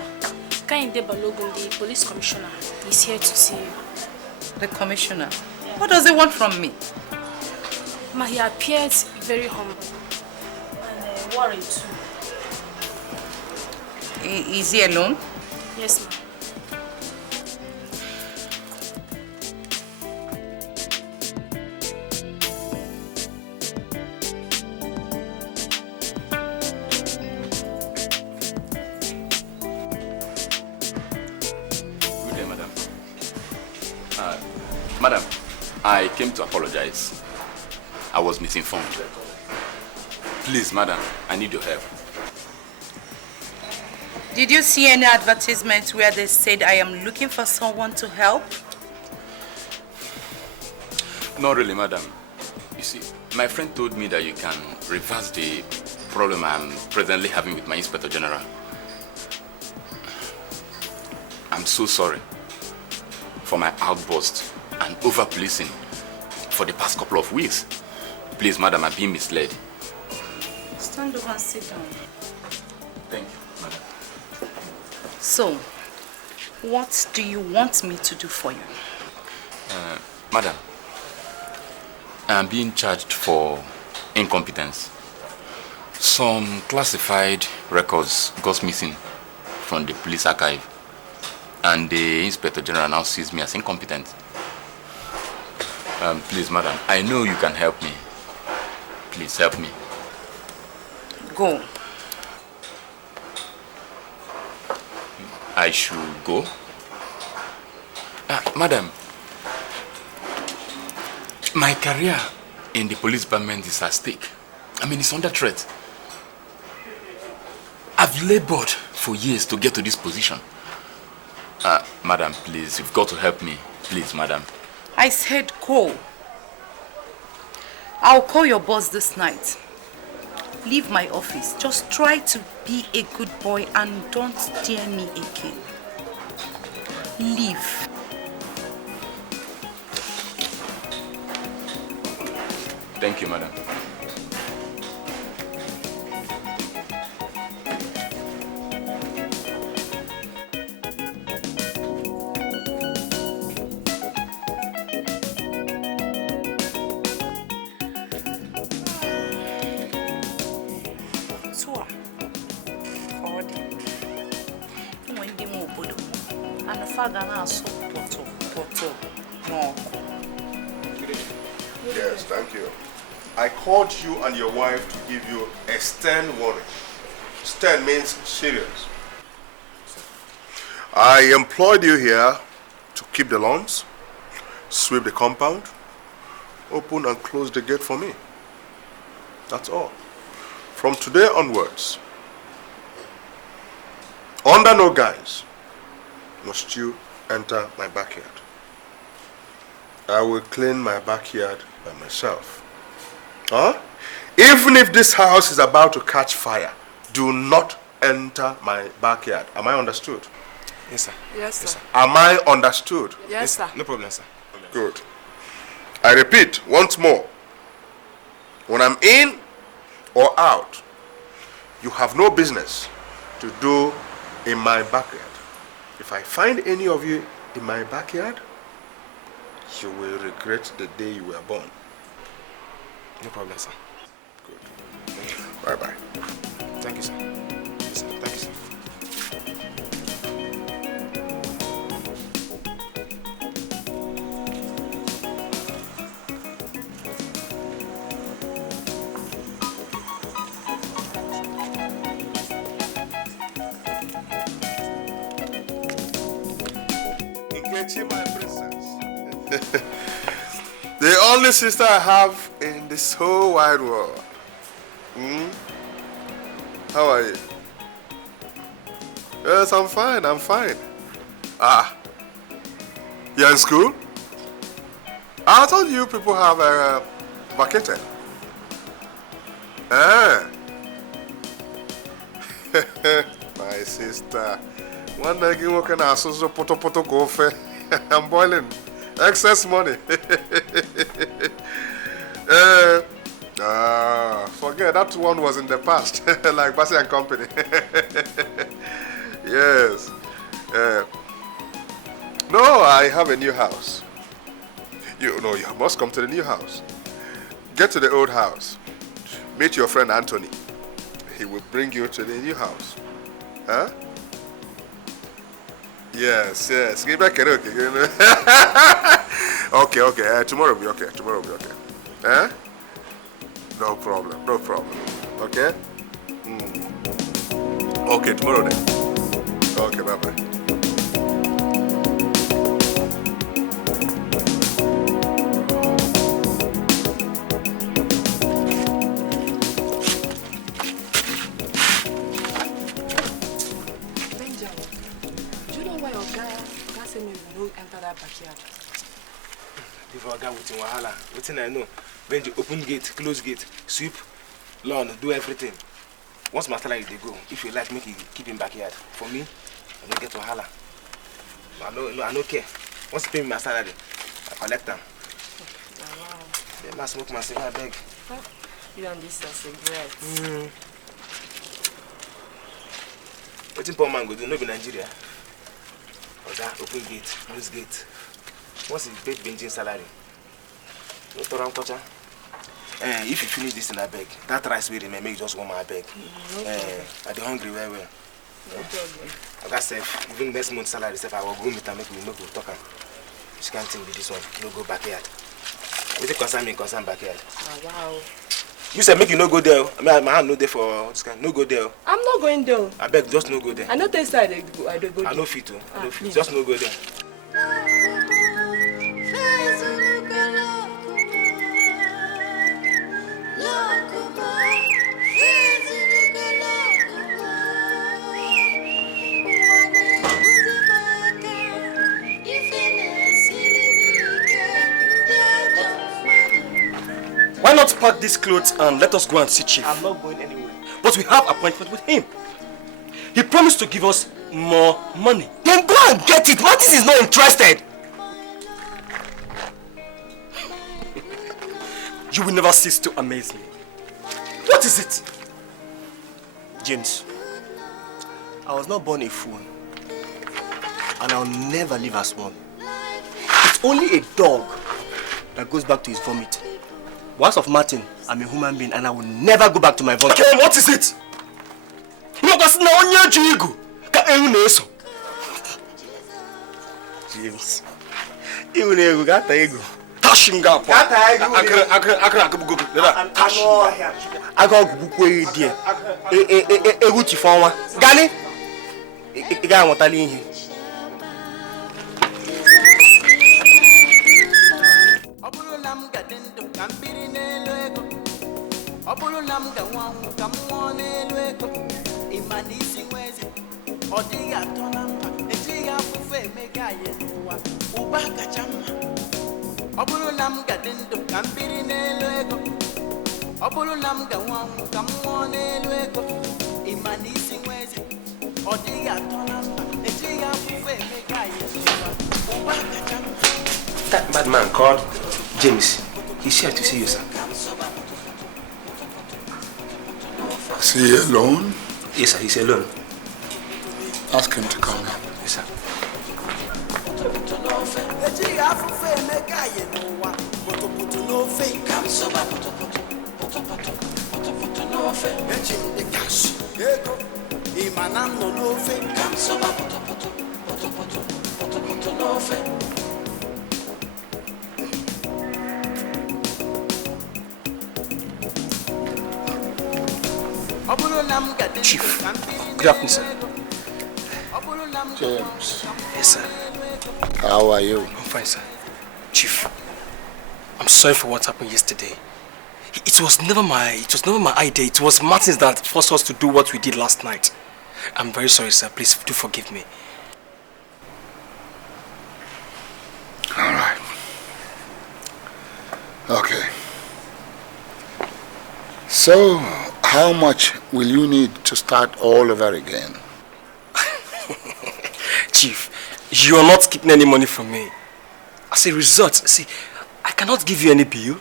Kanayo Balogun, the police commissioner, is here to see you. The commissioner? Yeah. What does he want from me? Ma, he appeared very humble and worried too. Is he alone? Yes, ma'am. Madam, I came to apologize. I was misinformed. Please, madam, I need your help. Did you see any advertisements where they said I am looking for someone to help? Not really, madam. You see, my friend told me that you can reverse the problem I'm presently having with my Inspector General. I'm so sorry. for my outburst and over-policing for the past couple of weeks. Please, madam, I'm being misled. Stand over and sit down. Thank you, madam. So, what do you want me to do for you? Madam, I am being charged for incompetence. Some classified records got missing from the police archive, and the Inspector General now sees me as incompetent. Please, madam, I know you can help me. Please help me. Go. I should go? Madam, my career in the police department is at stake. I mean, it's under threat. I've labored for years to get to this position. Madam, please, you've got to help me. Please, madam. I said go. I'll call your boss this night. Leave my office. Just try to be a good boy and don't dare me again. Leave. Thank you, madam. Yes, thank you. I called you and your wife to give you a stern warning. Stern means serious. I employed you here to keep the lawns, sweep the compound, open and close the gate for me. That's all. From today onwards, under no guise, must you enter my backyard. I will clean my backyard by myself. Huh? Even if this house is about to catch fire, do not enter my backyard. Am I understood? Yes, sir. Yes, sir. Am I understood? Yes, sir. No problem, sir. Good. I repeat once more. When I'm in or out, you have no business to do in my backyard. If I find any of you in my backyard, you will regret the day you were born. No problem, sir. Good. Bye-bye. Thank you, sir. Yes, sir. Thank you, sir. My princess. The only sister I have in this whole wide world. How are you? Yes, I'm fine, I'm fine. You're in school? I told you people have vacated. My sister. One day you work in a so poto coffee. I'm boiling. Excess money. Forget that one was in the past, like Bassi and Company. Yes. No, I have a new house. You must come to the new house. Get to the old house. Meet your friend Anthony. He will bring you to the new house. Huh? Yes. Give back it, okay. Okay. Tomorrow will be okay. Eh? No problem. Okay? Okay, tomorrow then. Okay, bye-bye. Enter that backyard. Before I got with Wahala, waiting I know. Benji, open gate, close gate, sweep, lawn, do everything. Once master like they go, if you like, make it keep him backyard. For me, I don't get Wahala. I don't care. Once you pay me my salary, I collect them. They must smoke my cigar, I beg. You and this are cigarettes. What in poor man go do? No be Nigeria. Oga, open gate, close gate. Once you pay benzene salary, no toram kocha. If you finish this in a beg, that rice will remain, make just one more beg. I dey hungry well. No problem. Oga safe, even next month salary, I will go meet and make we talk. She can't think with this one, no go backyard. What it concern me, concern backyard. Wow. You said make you no go there. I mean, my hand no there for this kind. No go there. I'm not going there. I beg, just no go there. I know this side I don't go there. I know fit to. I know fit. Just no go there. Why not pack these clothes and let us go and see Chief? I'm not going anywhere. But we have appointment with him. He promised to give us more money. Then go and get it. Martins is not interested. You will never cease to amaze me. What is it? James, I was not born a fool. And I'll never live as one. It's only a dog that goes back to his vomit. Once of Martin, I'm a human being and I will never go back to my vomit. Okay, what is it? James. Ego, gata ego. Tashinga. Gata ego. Aga ogubukwe die. Egu chifonwa. Gani? Iga amotali ihe. That bad man called James. He's here to see you, sir. Is he alone? Yes, sir. He's alone. Ask him to come in. Yes, sir. Chief, good afternoon, sir. James. Yes, sir. How are you? I'm fine, sir. Chief, I'm sorry for what happened yesterday. It was never my idea. It was Martin's that forced us to do what we did last night. I'm very sorry, sir. Please do forgive me. All right. Okay. So, how much will you need to start all over again? Chief, you are not keeping any money from me. As a result, see, I cannot give you any bill.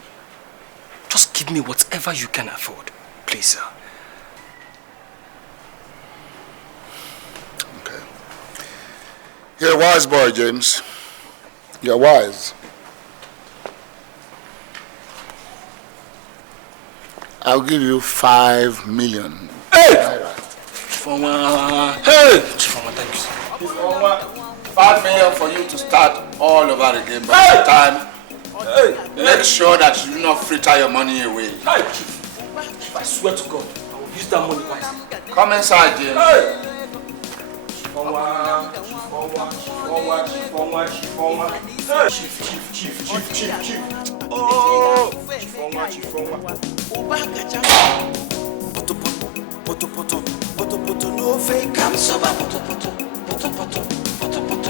Just give me whatever you can afford. Please, sir. Okay. You're a wise boy, James. You're wise. I'll give you 5 million. Hey! Chifoma. Hey! Chifoma, thank you, sir. 5 million for you to start all over again. By the time, make sure that you do not fritter your money away. Hey, Chief, I swear to God, I will use that money wisely. Come inside, James. Hey! Hey! Chief. Oh! Poto no fake. Come soba poto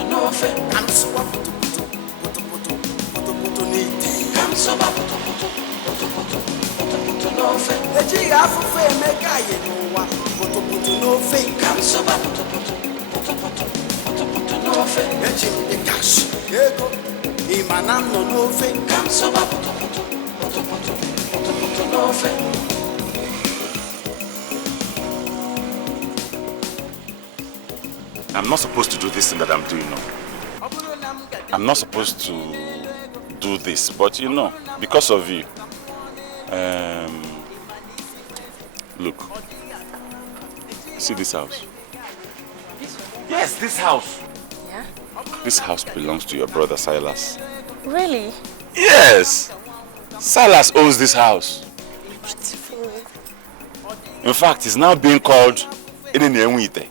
no fake. Come soba poto need. Come soba poto no fake. Eji afu fe meka ye no wa. Poto no fake. Come soba poto no fake. Eji the cash. Ego. I'm not supposed to do this thing that I'm doing now. I'm not supposed to do this, but you know, because of you. Look. See this house? Yes, this house. Yeah? This house belongs to your brother Silas. Really? Yes! Silas owns this house. Beautiful. In fact, it's now being called Ini Edo.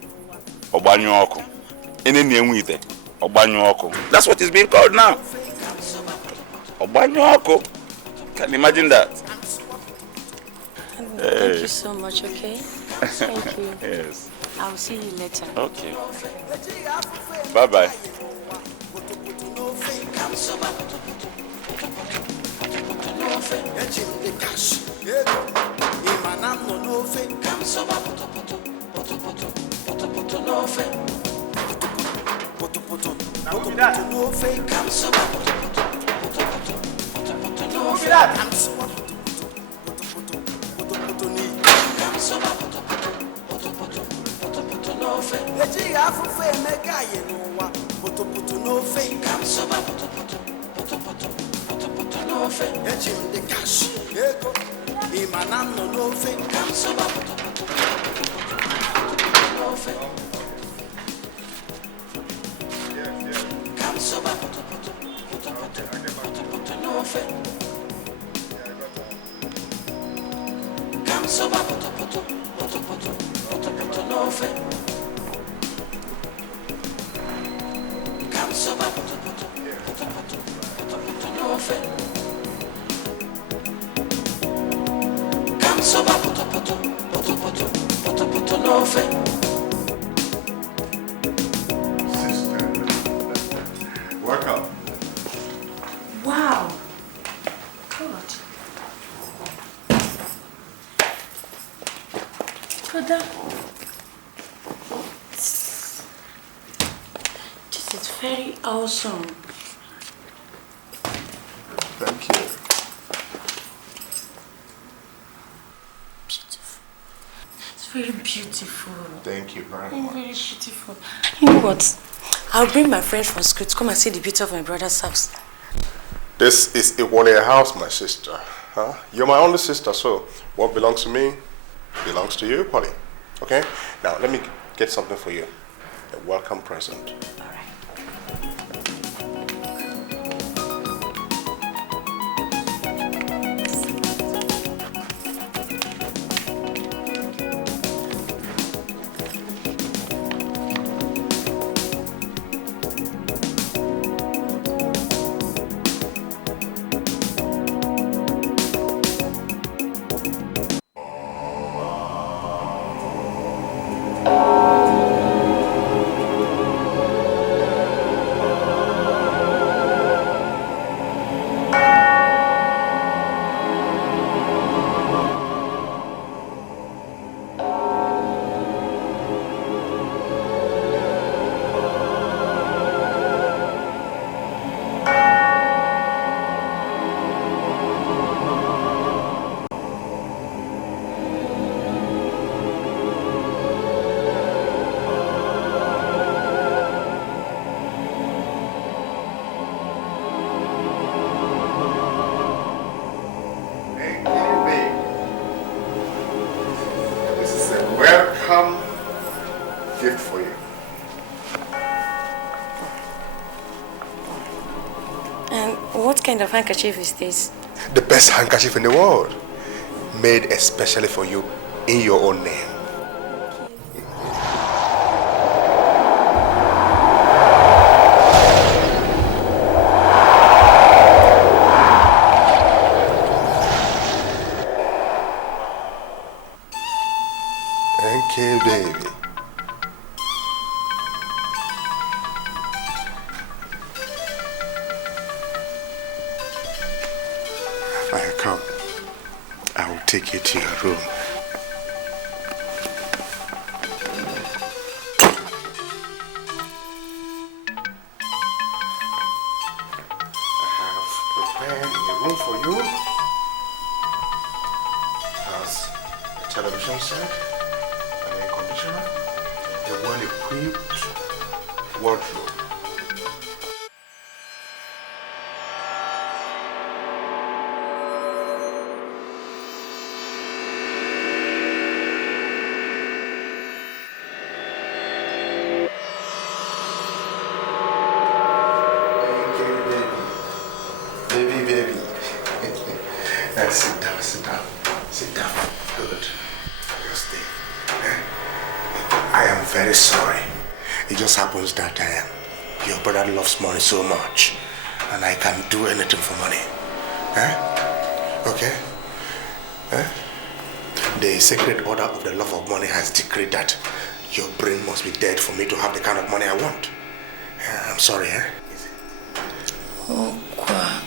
That's what it's being called now. Can you imagine that? Thank you so much, okay? Thank you. Yes. I'll see you later. Okay. Bye-bye. Welcome. Wow. Good. Koda. This is very awesome. Thank you. Beautiful. It's very beautiful. Thank you very Very much. beautiful. You know what? I'll bring my friends from school to come and see the beauty of my brother's house. This is a one-year house, my sister. Huh? You're my only sister, so what belongs to me belongs to you, Polly. Okay? Now, let me get something for you. A welcome present. Gift for you. And what kind of handkerchief is this? The best handkerchief in the world. Made especially for you in your own name. Thank you, baby. Come. I will take you to your room. I have prepared a room for you. Has a television set, an air conditioner, a well-equipped wardrobe. Sit down. Good. Just stay. I am very sorry. It just happens that your brother loves money so much, and I can do anything for money. Okay? The sacred order of the love of money has decreed that your brain must be dead for me to have the kind of money I want. I'm sorry, Okwa.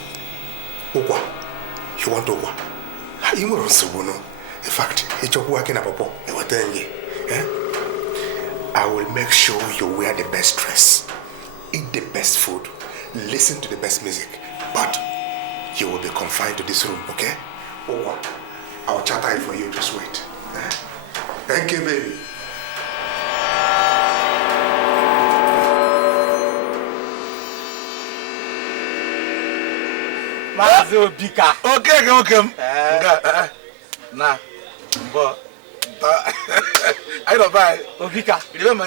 Okwa? You want Okwa? You were also no. In fact, it's working up. I will make sure you wear the best dress, eat the best food, listen to the best music, but you will be confined to this room, okay? Okwa, I'll chatter it for you. Just wait. Thank you, baby. Mazo Bika. Okay. Nah, but I don't buy. Obika. Remember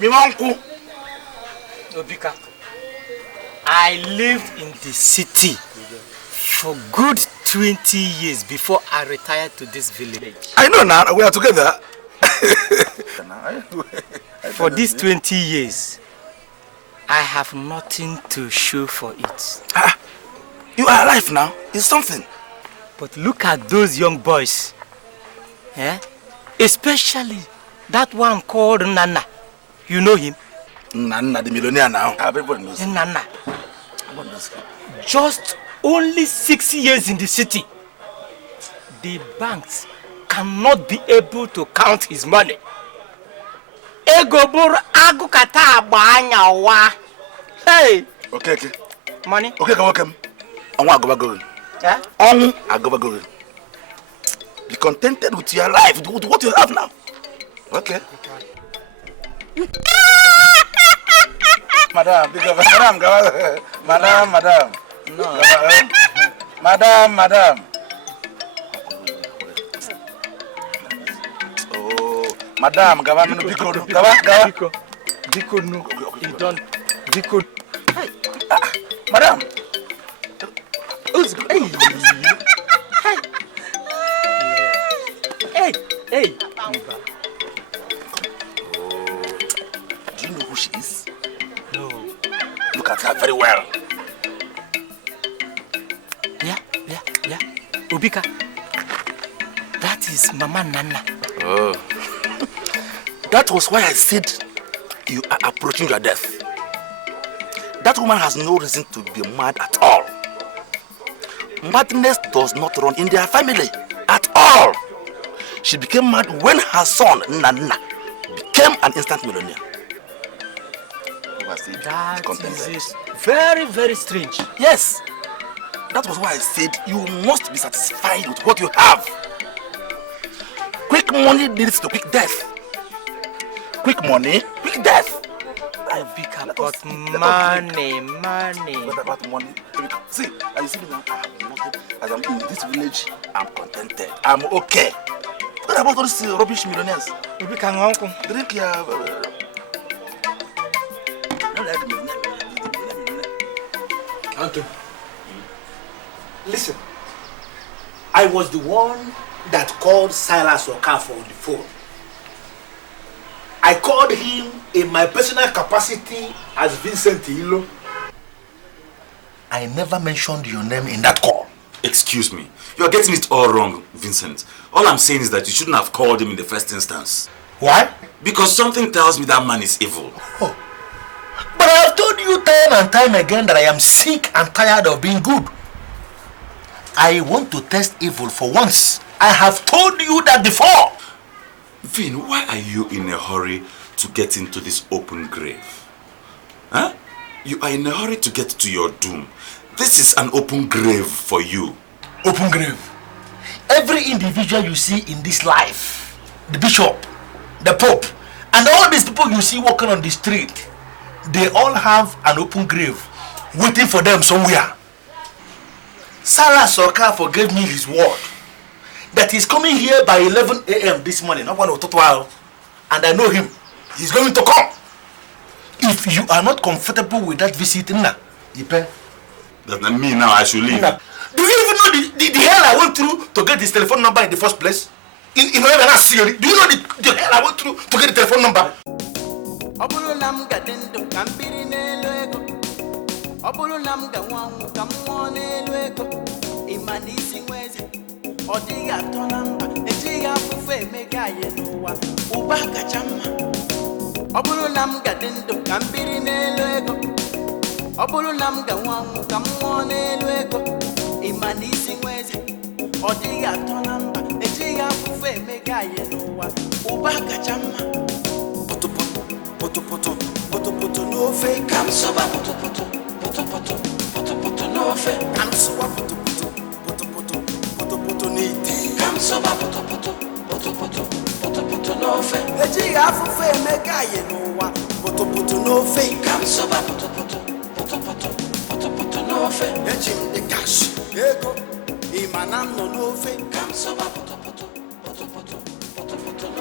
Me uncle. Obika. I lived in the city for good 20 years before I retired to this village. I know now. We are together. For these 20 years, I have nothing to show for it. You are alive now. It's something. But look at those young boys. Especially that one called Nana. You know him? Nana, the millionaire now. Everybody knows him. Nana. Just only 6 years in the city. The banks cannot be able to count his money. Hey! Okay. Money? Okay, welcome. I want to go. I go. Be contented with your life, with what you have now. Okay. Madam. No. Madam. Oh, Madam, Biko, no. You don't. Biko. Hey. Madam. Hey. Do you know who she is? No. Look at her very well. Yeah. Obika. That is Mama Nana. Oh. That was why I said you are approaching your death. That woman has no reason to be mad at all. Madness does not run in their family at all. She became mad when her son, Nana, became an instant millionaire. That is very, very strange. Yes. That was why I said you must be satisfied with what you have. Quick money leads to quick death. Quick money, quick death. But money. What about money? See, as you see me now, I'm nothing. As I'm in this village, I'm contented. I'm okay. What about all these rubbish millionaires? Maybe can uncle drink your. Uncle, listen. I was the one that called Silas Okafor on the phone. I called him in my personal capacity as Vincent Ilo. I never mentioned your name in that call. Excuse me. You are getting it all wrong, Vincent. All I'm saying is that you shouldn't have called him in the first instance. Why? Because something tells me that man is evil. Oh. But I have told you time and time again that I am sick and tired of being good. I want to test evil for once. I have told you that before. Vin, why are you in a hurry to get into this open grave? Huh? You are in a hurry to get to your doom. This is an open grave for you. Open grave. Every individual you see in this life, the bishop, the pope, and all these people you see walking on the street, they all have an open grave waiting for them somewhere. Sarah Sokafo gave me his word that he's coming here by 11 a.m. this morning, not 1:12, and I know him. He's going to come. If you are not comfortable with that visit, that me now, I should leave. Do you even know the hell I went through to get his telephone number in the first place? Do you know the hell I went through to get the telephone number?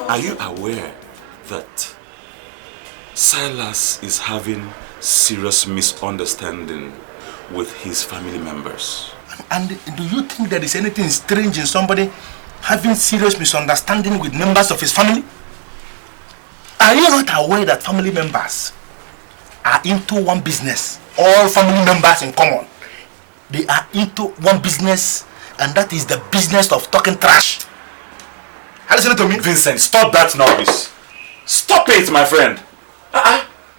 Are you aware that Silas is having serious misunderstanding with his family members? And do you think there is anything strange in somebody having serious misunderstanding with members of his family? Are you not aware that family members are into one business? All family members in common. They are into one business, and that is the business of talking trash. Are you listening to me? Vincent, stop that noise. Stop it, my friend.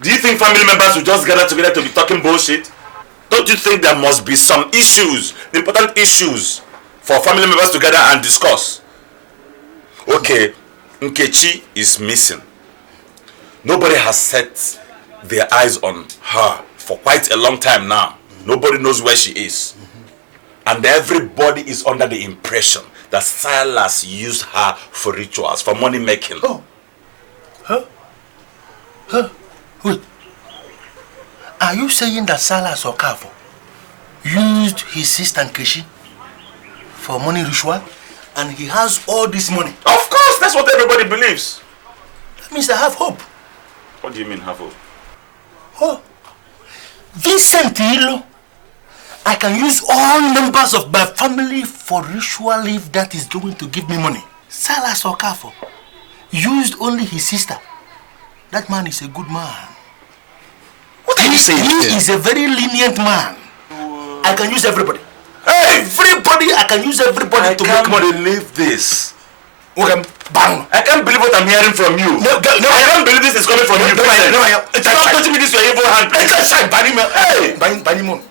Do you think family members will just gather together to be talking bullshit? Don't you think there must be some issues, important issues, for family members to gather and discuss? Okay, Nkechi is missing. Nobody has set their eyes on her for quite a long time now. Nobody knows where she is. And everybody is under the impression that Silas used her for rituals, for money making. Oh. Wait. Are you saying that Silas Okafo used his sister Nkechi for money ritual and he has all this money? Of course, that's what everybody believes. That means I have hope. What do you mean have hope? Oh. Vincent Ilo, I can use all members of my family for ritual if that is going to give me money. Silas Okafo used only his sister. That man is a good man. What are you saying? He is a very lenient man. I can use everybody. Everybody, I can use everybody to make money. I can't believe this. Okay, bang. I can't believe what I'm hearing from you. No, I can't believe this is coming from you. Stop touching me this your evil hand, please. Hey, Banimon.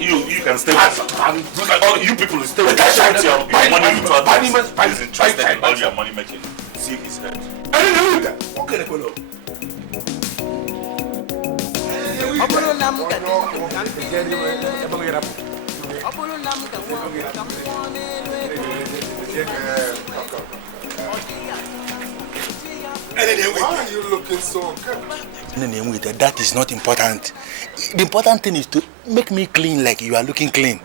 You can stay with all you people stay with your money to others. He's interested in all your money making. See his head. Why are you looking so good? That is not important. The important thing is to make me clean like you are looking clean.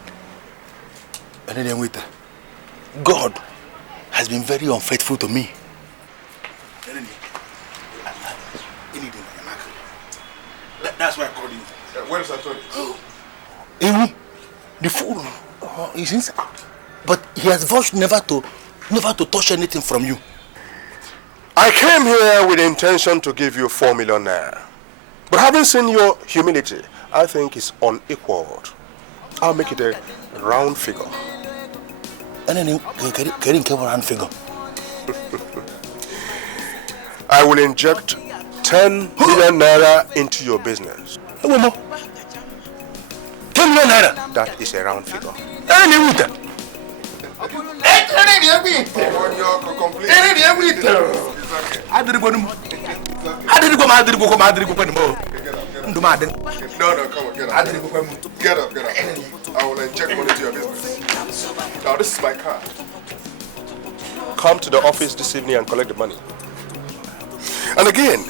God has been very unfaithful to me. That's why I called you. Where is Anthony? Ewu, the fool is inside. But he has vowed never to touch anything from you. I came here with the intention to give you 4 million naira. But having seen your humility, I think it's unequaled. I'll make it a round figure. And then can you round figure? I will inject 10 million naira into your business. 10 million naira? That is a round figure. No, come on, get up. Get up. I will inject money to your business. Now, this is my card. Come to the office this evening and collect the money. And again,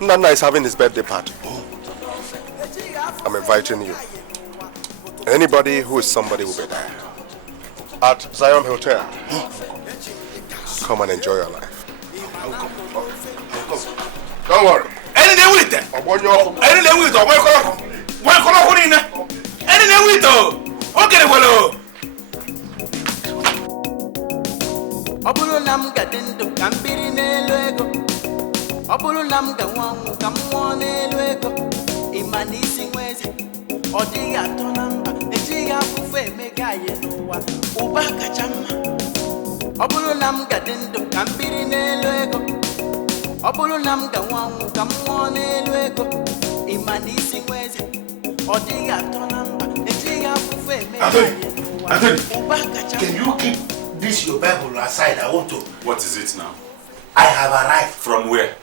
Nana is having his birthday party. I'm inviting you. Anybody who is somebody will be there. At Zion Hotel. Come and enjoy your life. I will come. Don't worry. Anything with it. Anything with it. Anything with it. Okay, well. Obulu nam gadendo kambiri nelwego. Obulu nam gawangu kamwone lwego. Imanisi mwezi. Odiga tonamba. Ejiga fufe megaye nuwa. Ubaka chama. Obulu nam gadendo kambiri nelwego. Obulu nam gawangu kamwone lwego. Imanisi mwezi. Odiga tonamba. Ejiga fufe megaye nuwa. Anthony, can you keep this your Bible aside? I want to. What is it now? I have arrived. From where?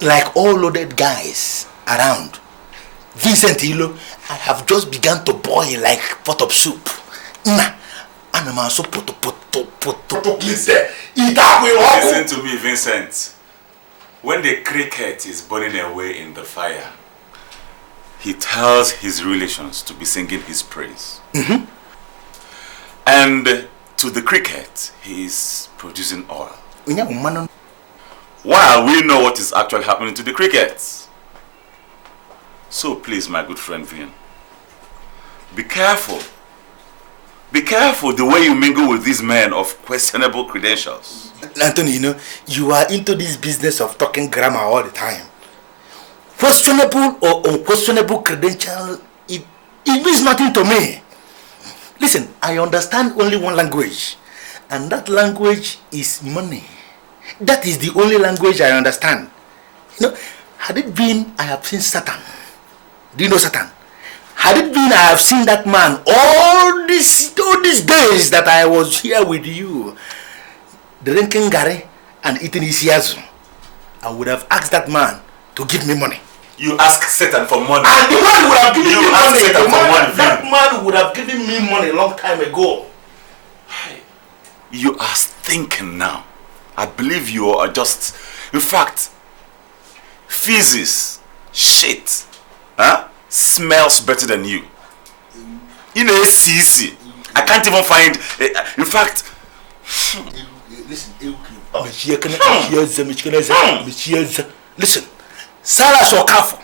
Like all loaded guys around. Vincent Hilo, I have just begun to boil like pot of soup. Nah, I'm also Listen to me, Vincent. When the cricket is burning away in the fire, he tells his relations to be singing his praise. Mm-hmm. And to the cricket, he is producing oil. While we know what is actually happening to the crickets. So please, my good friend Vian, be careful. Be careful the way you mingle with these men of questionable credentials. Anthony, you are into this business of talking grammar all the time. Questionable or unquestionable credential, it means nothing to me. Listen, I understand only one language, and that language is money. That is the only language I understand. Had it been I have seen Satan. Do you know Satan? Had it been I have seen that man all these days that I was here with you, drinking gari and eating isiazu, I would have asked that man to give me money. You ask Satan for money. And the man would have given me money. Satan for money. That man would have given me money a long time ago. You are thinking now. I believe you are just, in fact, feces, shit, smells better than you. CC. I can't even find, in fact, listen, Salas Okafo.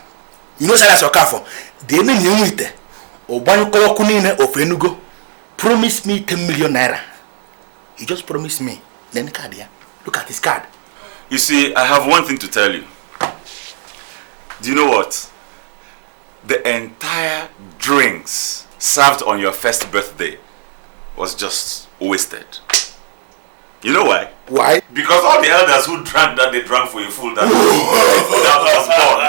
You know Salas Okafo? The name you meet, Obanko Kunine of Enugo promised me 10 million naira. He just promised me. Then card here. Look at his card. You see, I have one thing to tell you. Do you know what? The entire drinks served on your first birthday was just wasted. You know why? Why? Because all the elders who drank that, they drank for a fool that was born.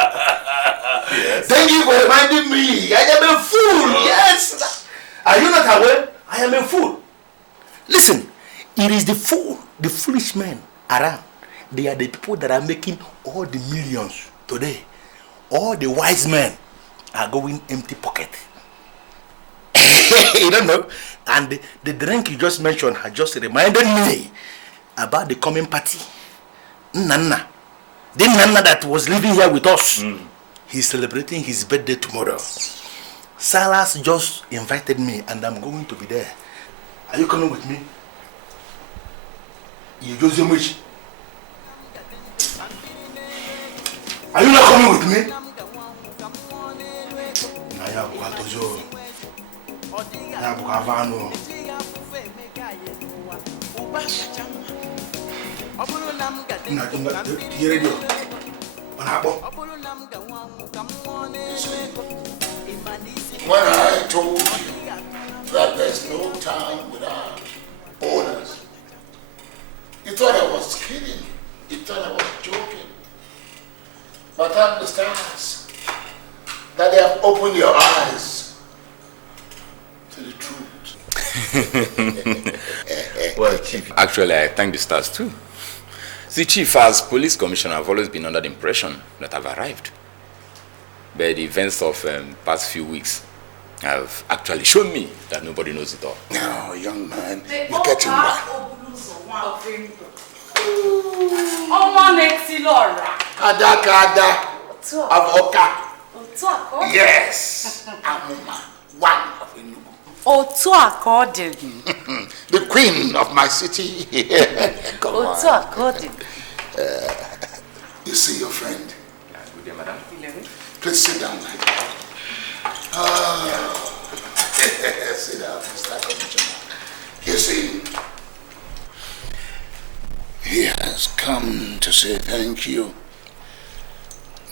Yes. Thank you for reminding me. I am a fool. Yes. Are you not aware? I am a fool. Listen, it is the foolish men around. They are the people that are making all the millions today. All the wise men are going empty pocket. You don't know? And the drink you just mentioned has just reminded me about the coming party. Nana. The Nana that was living here with us. He's celebrating his birthday tomorrow. Salas just invited me and I'm going to be there. Are you coming with me? You just much. Are you not coming with me? When I told you that there's no town without owners, you thought I was kidding. You thought I was joking. But thank the stars that they have opened your eyes to the truth. Well, Chief, actually, I thank the stars too. See, Chief, as police commissioner, I've always been under the impression that I've arrived. But the events of past few weeks have actually shown me that nobody knows it all. No, young man, you're getting right. Adakada of Oka. Yes, Amuma, one of Enugu. The queen of my city. Come on. You see your friend? Good day, madam. Please sit down. Sit down, Mr. Commissioner. You see, he has come to say thank you.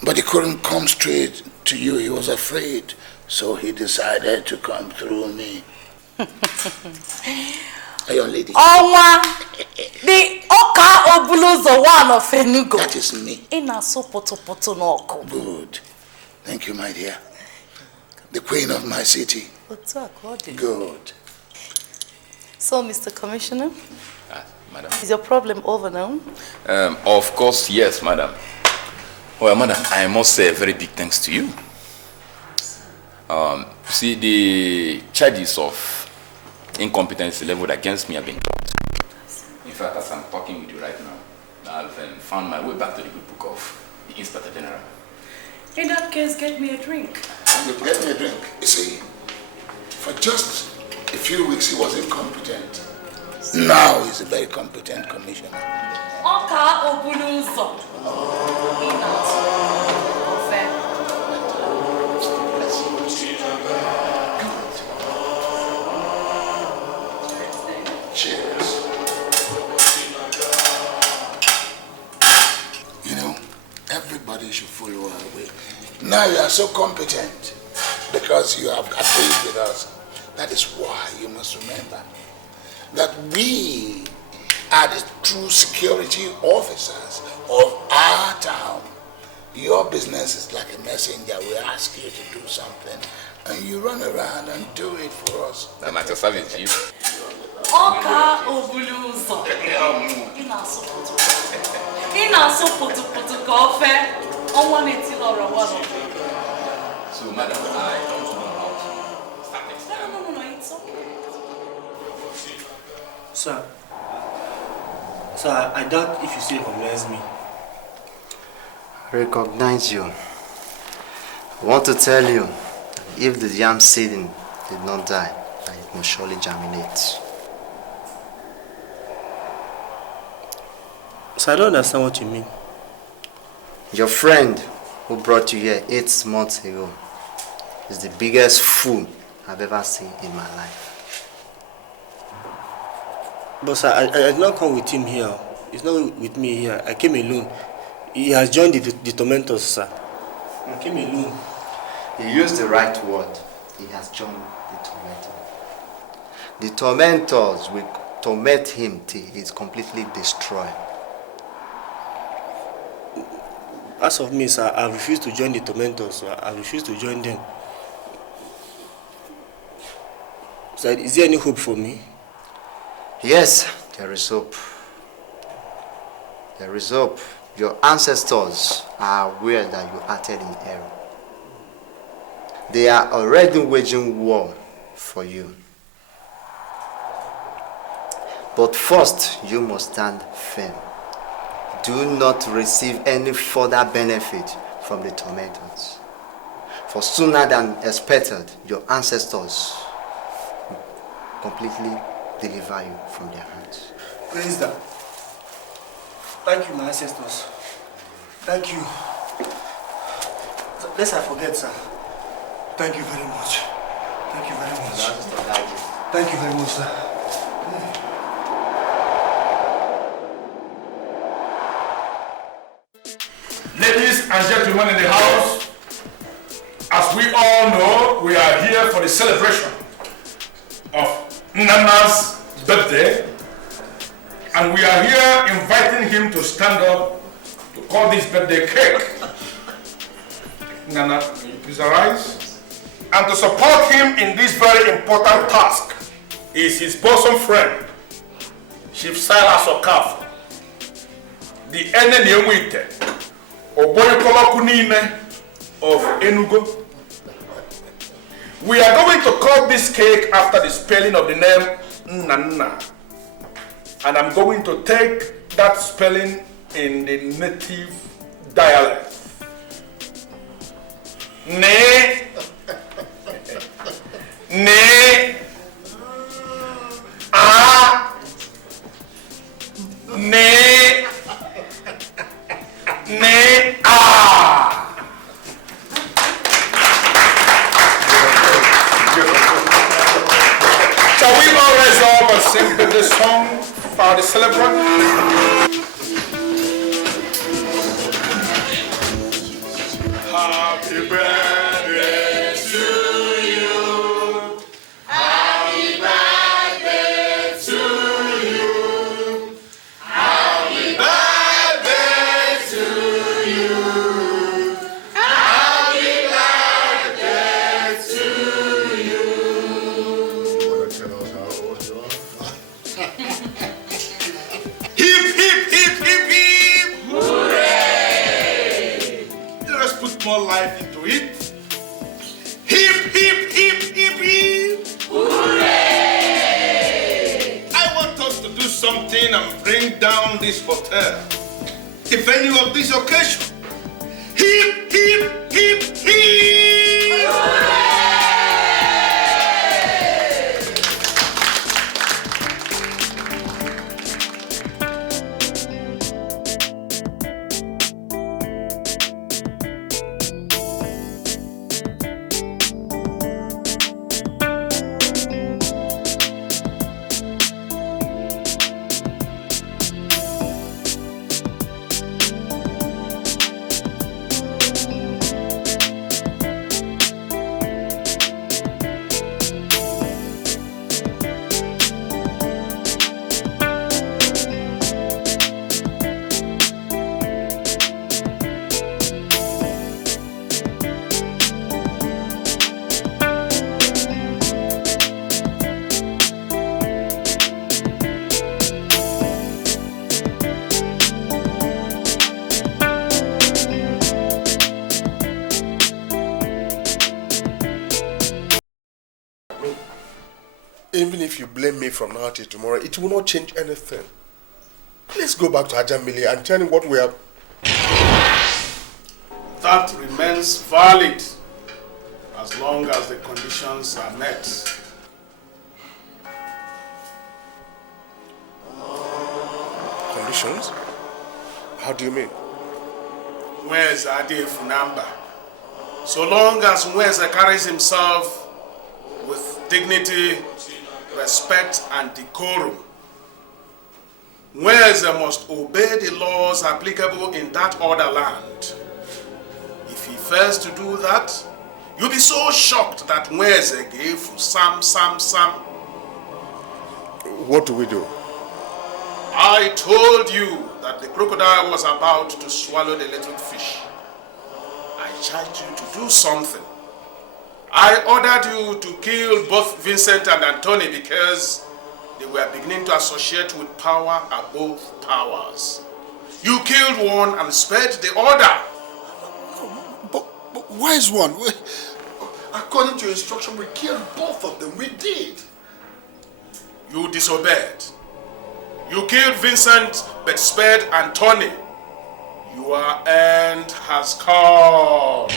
But he couldn't come straight to you. He was afraid. So he decided to come through me. Hey, young lady. Owa, the Oka Obuluzo one of Enugu. That is me. Ina so poto noko. Good. Thank you, my dear. The queen of my city. Good. So, Mr. Commissioner, madam. is your problem over now? Of course, yes, madam. Well, madam, I must say a very big thanks to you. See, the charges of incompetence leveled against me have been dropped. In fact, as I'm talking with you right now, I've found my way back to the good book of the Inspector General. In that case, get me a drink. Get me a drink. You see, for just a few weeks he was incompetent. Now he's a very competent commissioner. Oka Obuluzo. Cheers. You know, everybody should follow our way. Now you are so competent because you have agreed with us. That is why you must remember that we are the true security officers of our town. Your business is like a messenger. We ask you to do something and you run around and do it for us. I'm at your service, Chief. Oka Obuluzo. Ina so poto kofe. On one etil or one. So, madam, I don't know how to start next time. No, it's okay. Sir, I doubt if you still recognize me. Recognize you. I want to tell you, if the yam seeding did not die, it must surely germinate. So I don't understand what you mean. Your friend who brought you here 8 months ago is the biggest fool I've ever seen in my life. But sir, I did not come with him here. He's not with me here. I came alone. He has joined the tormentors, sir. I came alone. You used the right word. He has joined the tormentors. The tormentors will torment him till he is completely destroyed. As of me, sir, I refuse to join the tormentors, sir. I refuse to join them. Sir, is there any hope for me? Yes, there is hope. There is hope. Your ancestors are aware that you acted in error. They are already waging war for you. But first, you must stand firm. Do not receive any further benefit from the tormentors. For sooner than expected, your ancestors will completely deliver you from their hands. Praise that. Thank you, my ancestors. Thank you. Lest I forget, sir. Thank you very much. Thank you very much. Thank you very much, sir. Ladies and gentlemen in the house, as we all know, we are here for the celebration of Nana's birthday, and we are here inviting him to stand up to cut this birthday cake. Nana, will you please arise? And to support him in this very important task is his bosom friend, Chief Silas Okafor, the Enenewite, Oboyokolokunime of Enugu. We are going to cut this cake after the spelling of the name Nana. And I'm going to take that spelling in the native dialect. Ne, ne, a, ne, ne, a. Shall we all rise up and sing this song for the celebrant? Happy birthday to you. Happy birthday to you. Happy birthday to you. Happy birthday to you. Hip, hip, hip, hip, hip. Hooray! Let's put more life into it. Hip, hip, hip, hip, hip. Hooray! I want us to do something and bring down this hotel. The venue of this occasion. Hip, hip, hip, hip. Hooray! Even if you blame me from now till tomorrow, it will not change anything. Let's go back to Ajamili and tell him what we have. That remains valid as long as the conditions are met. Conditions? How do you mean? Where's Ade Funamba? So long as Mweze carries himself with dignity, respect, and decorum, Mweze must obey the laws applicable in that other land. If he fails to do that, you'll be so shocked that Mweze gave Sam. What do we do? I told you that the crocodile was about to swallow the little fish. I charged you to do something. I ordered you to kill both Vincent and Anthony because they were beginning to associate with power above powers. You killed one and spared the other. But where's one? According to your instruction, we killed both of them. We did. You disobeyed. You killed Vincent but spared Anthony. Your end has come.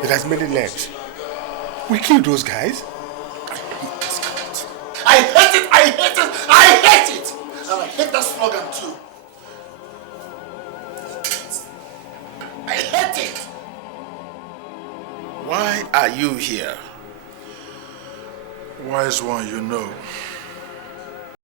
It has many legs. We killed those guys. I hate this cult. I hate it! I hate it! I hate it! hate that slogan too. I hate it. Why are you here? Wise one, you know.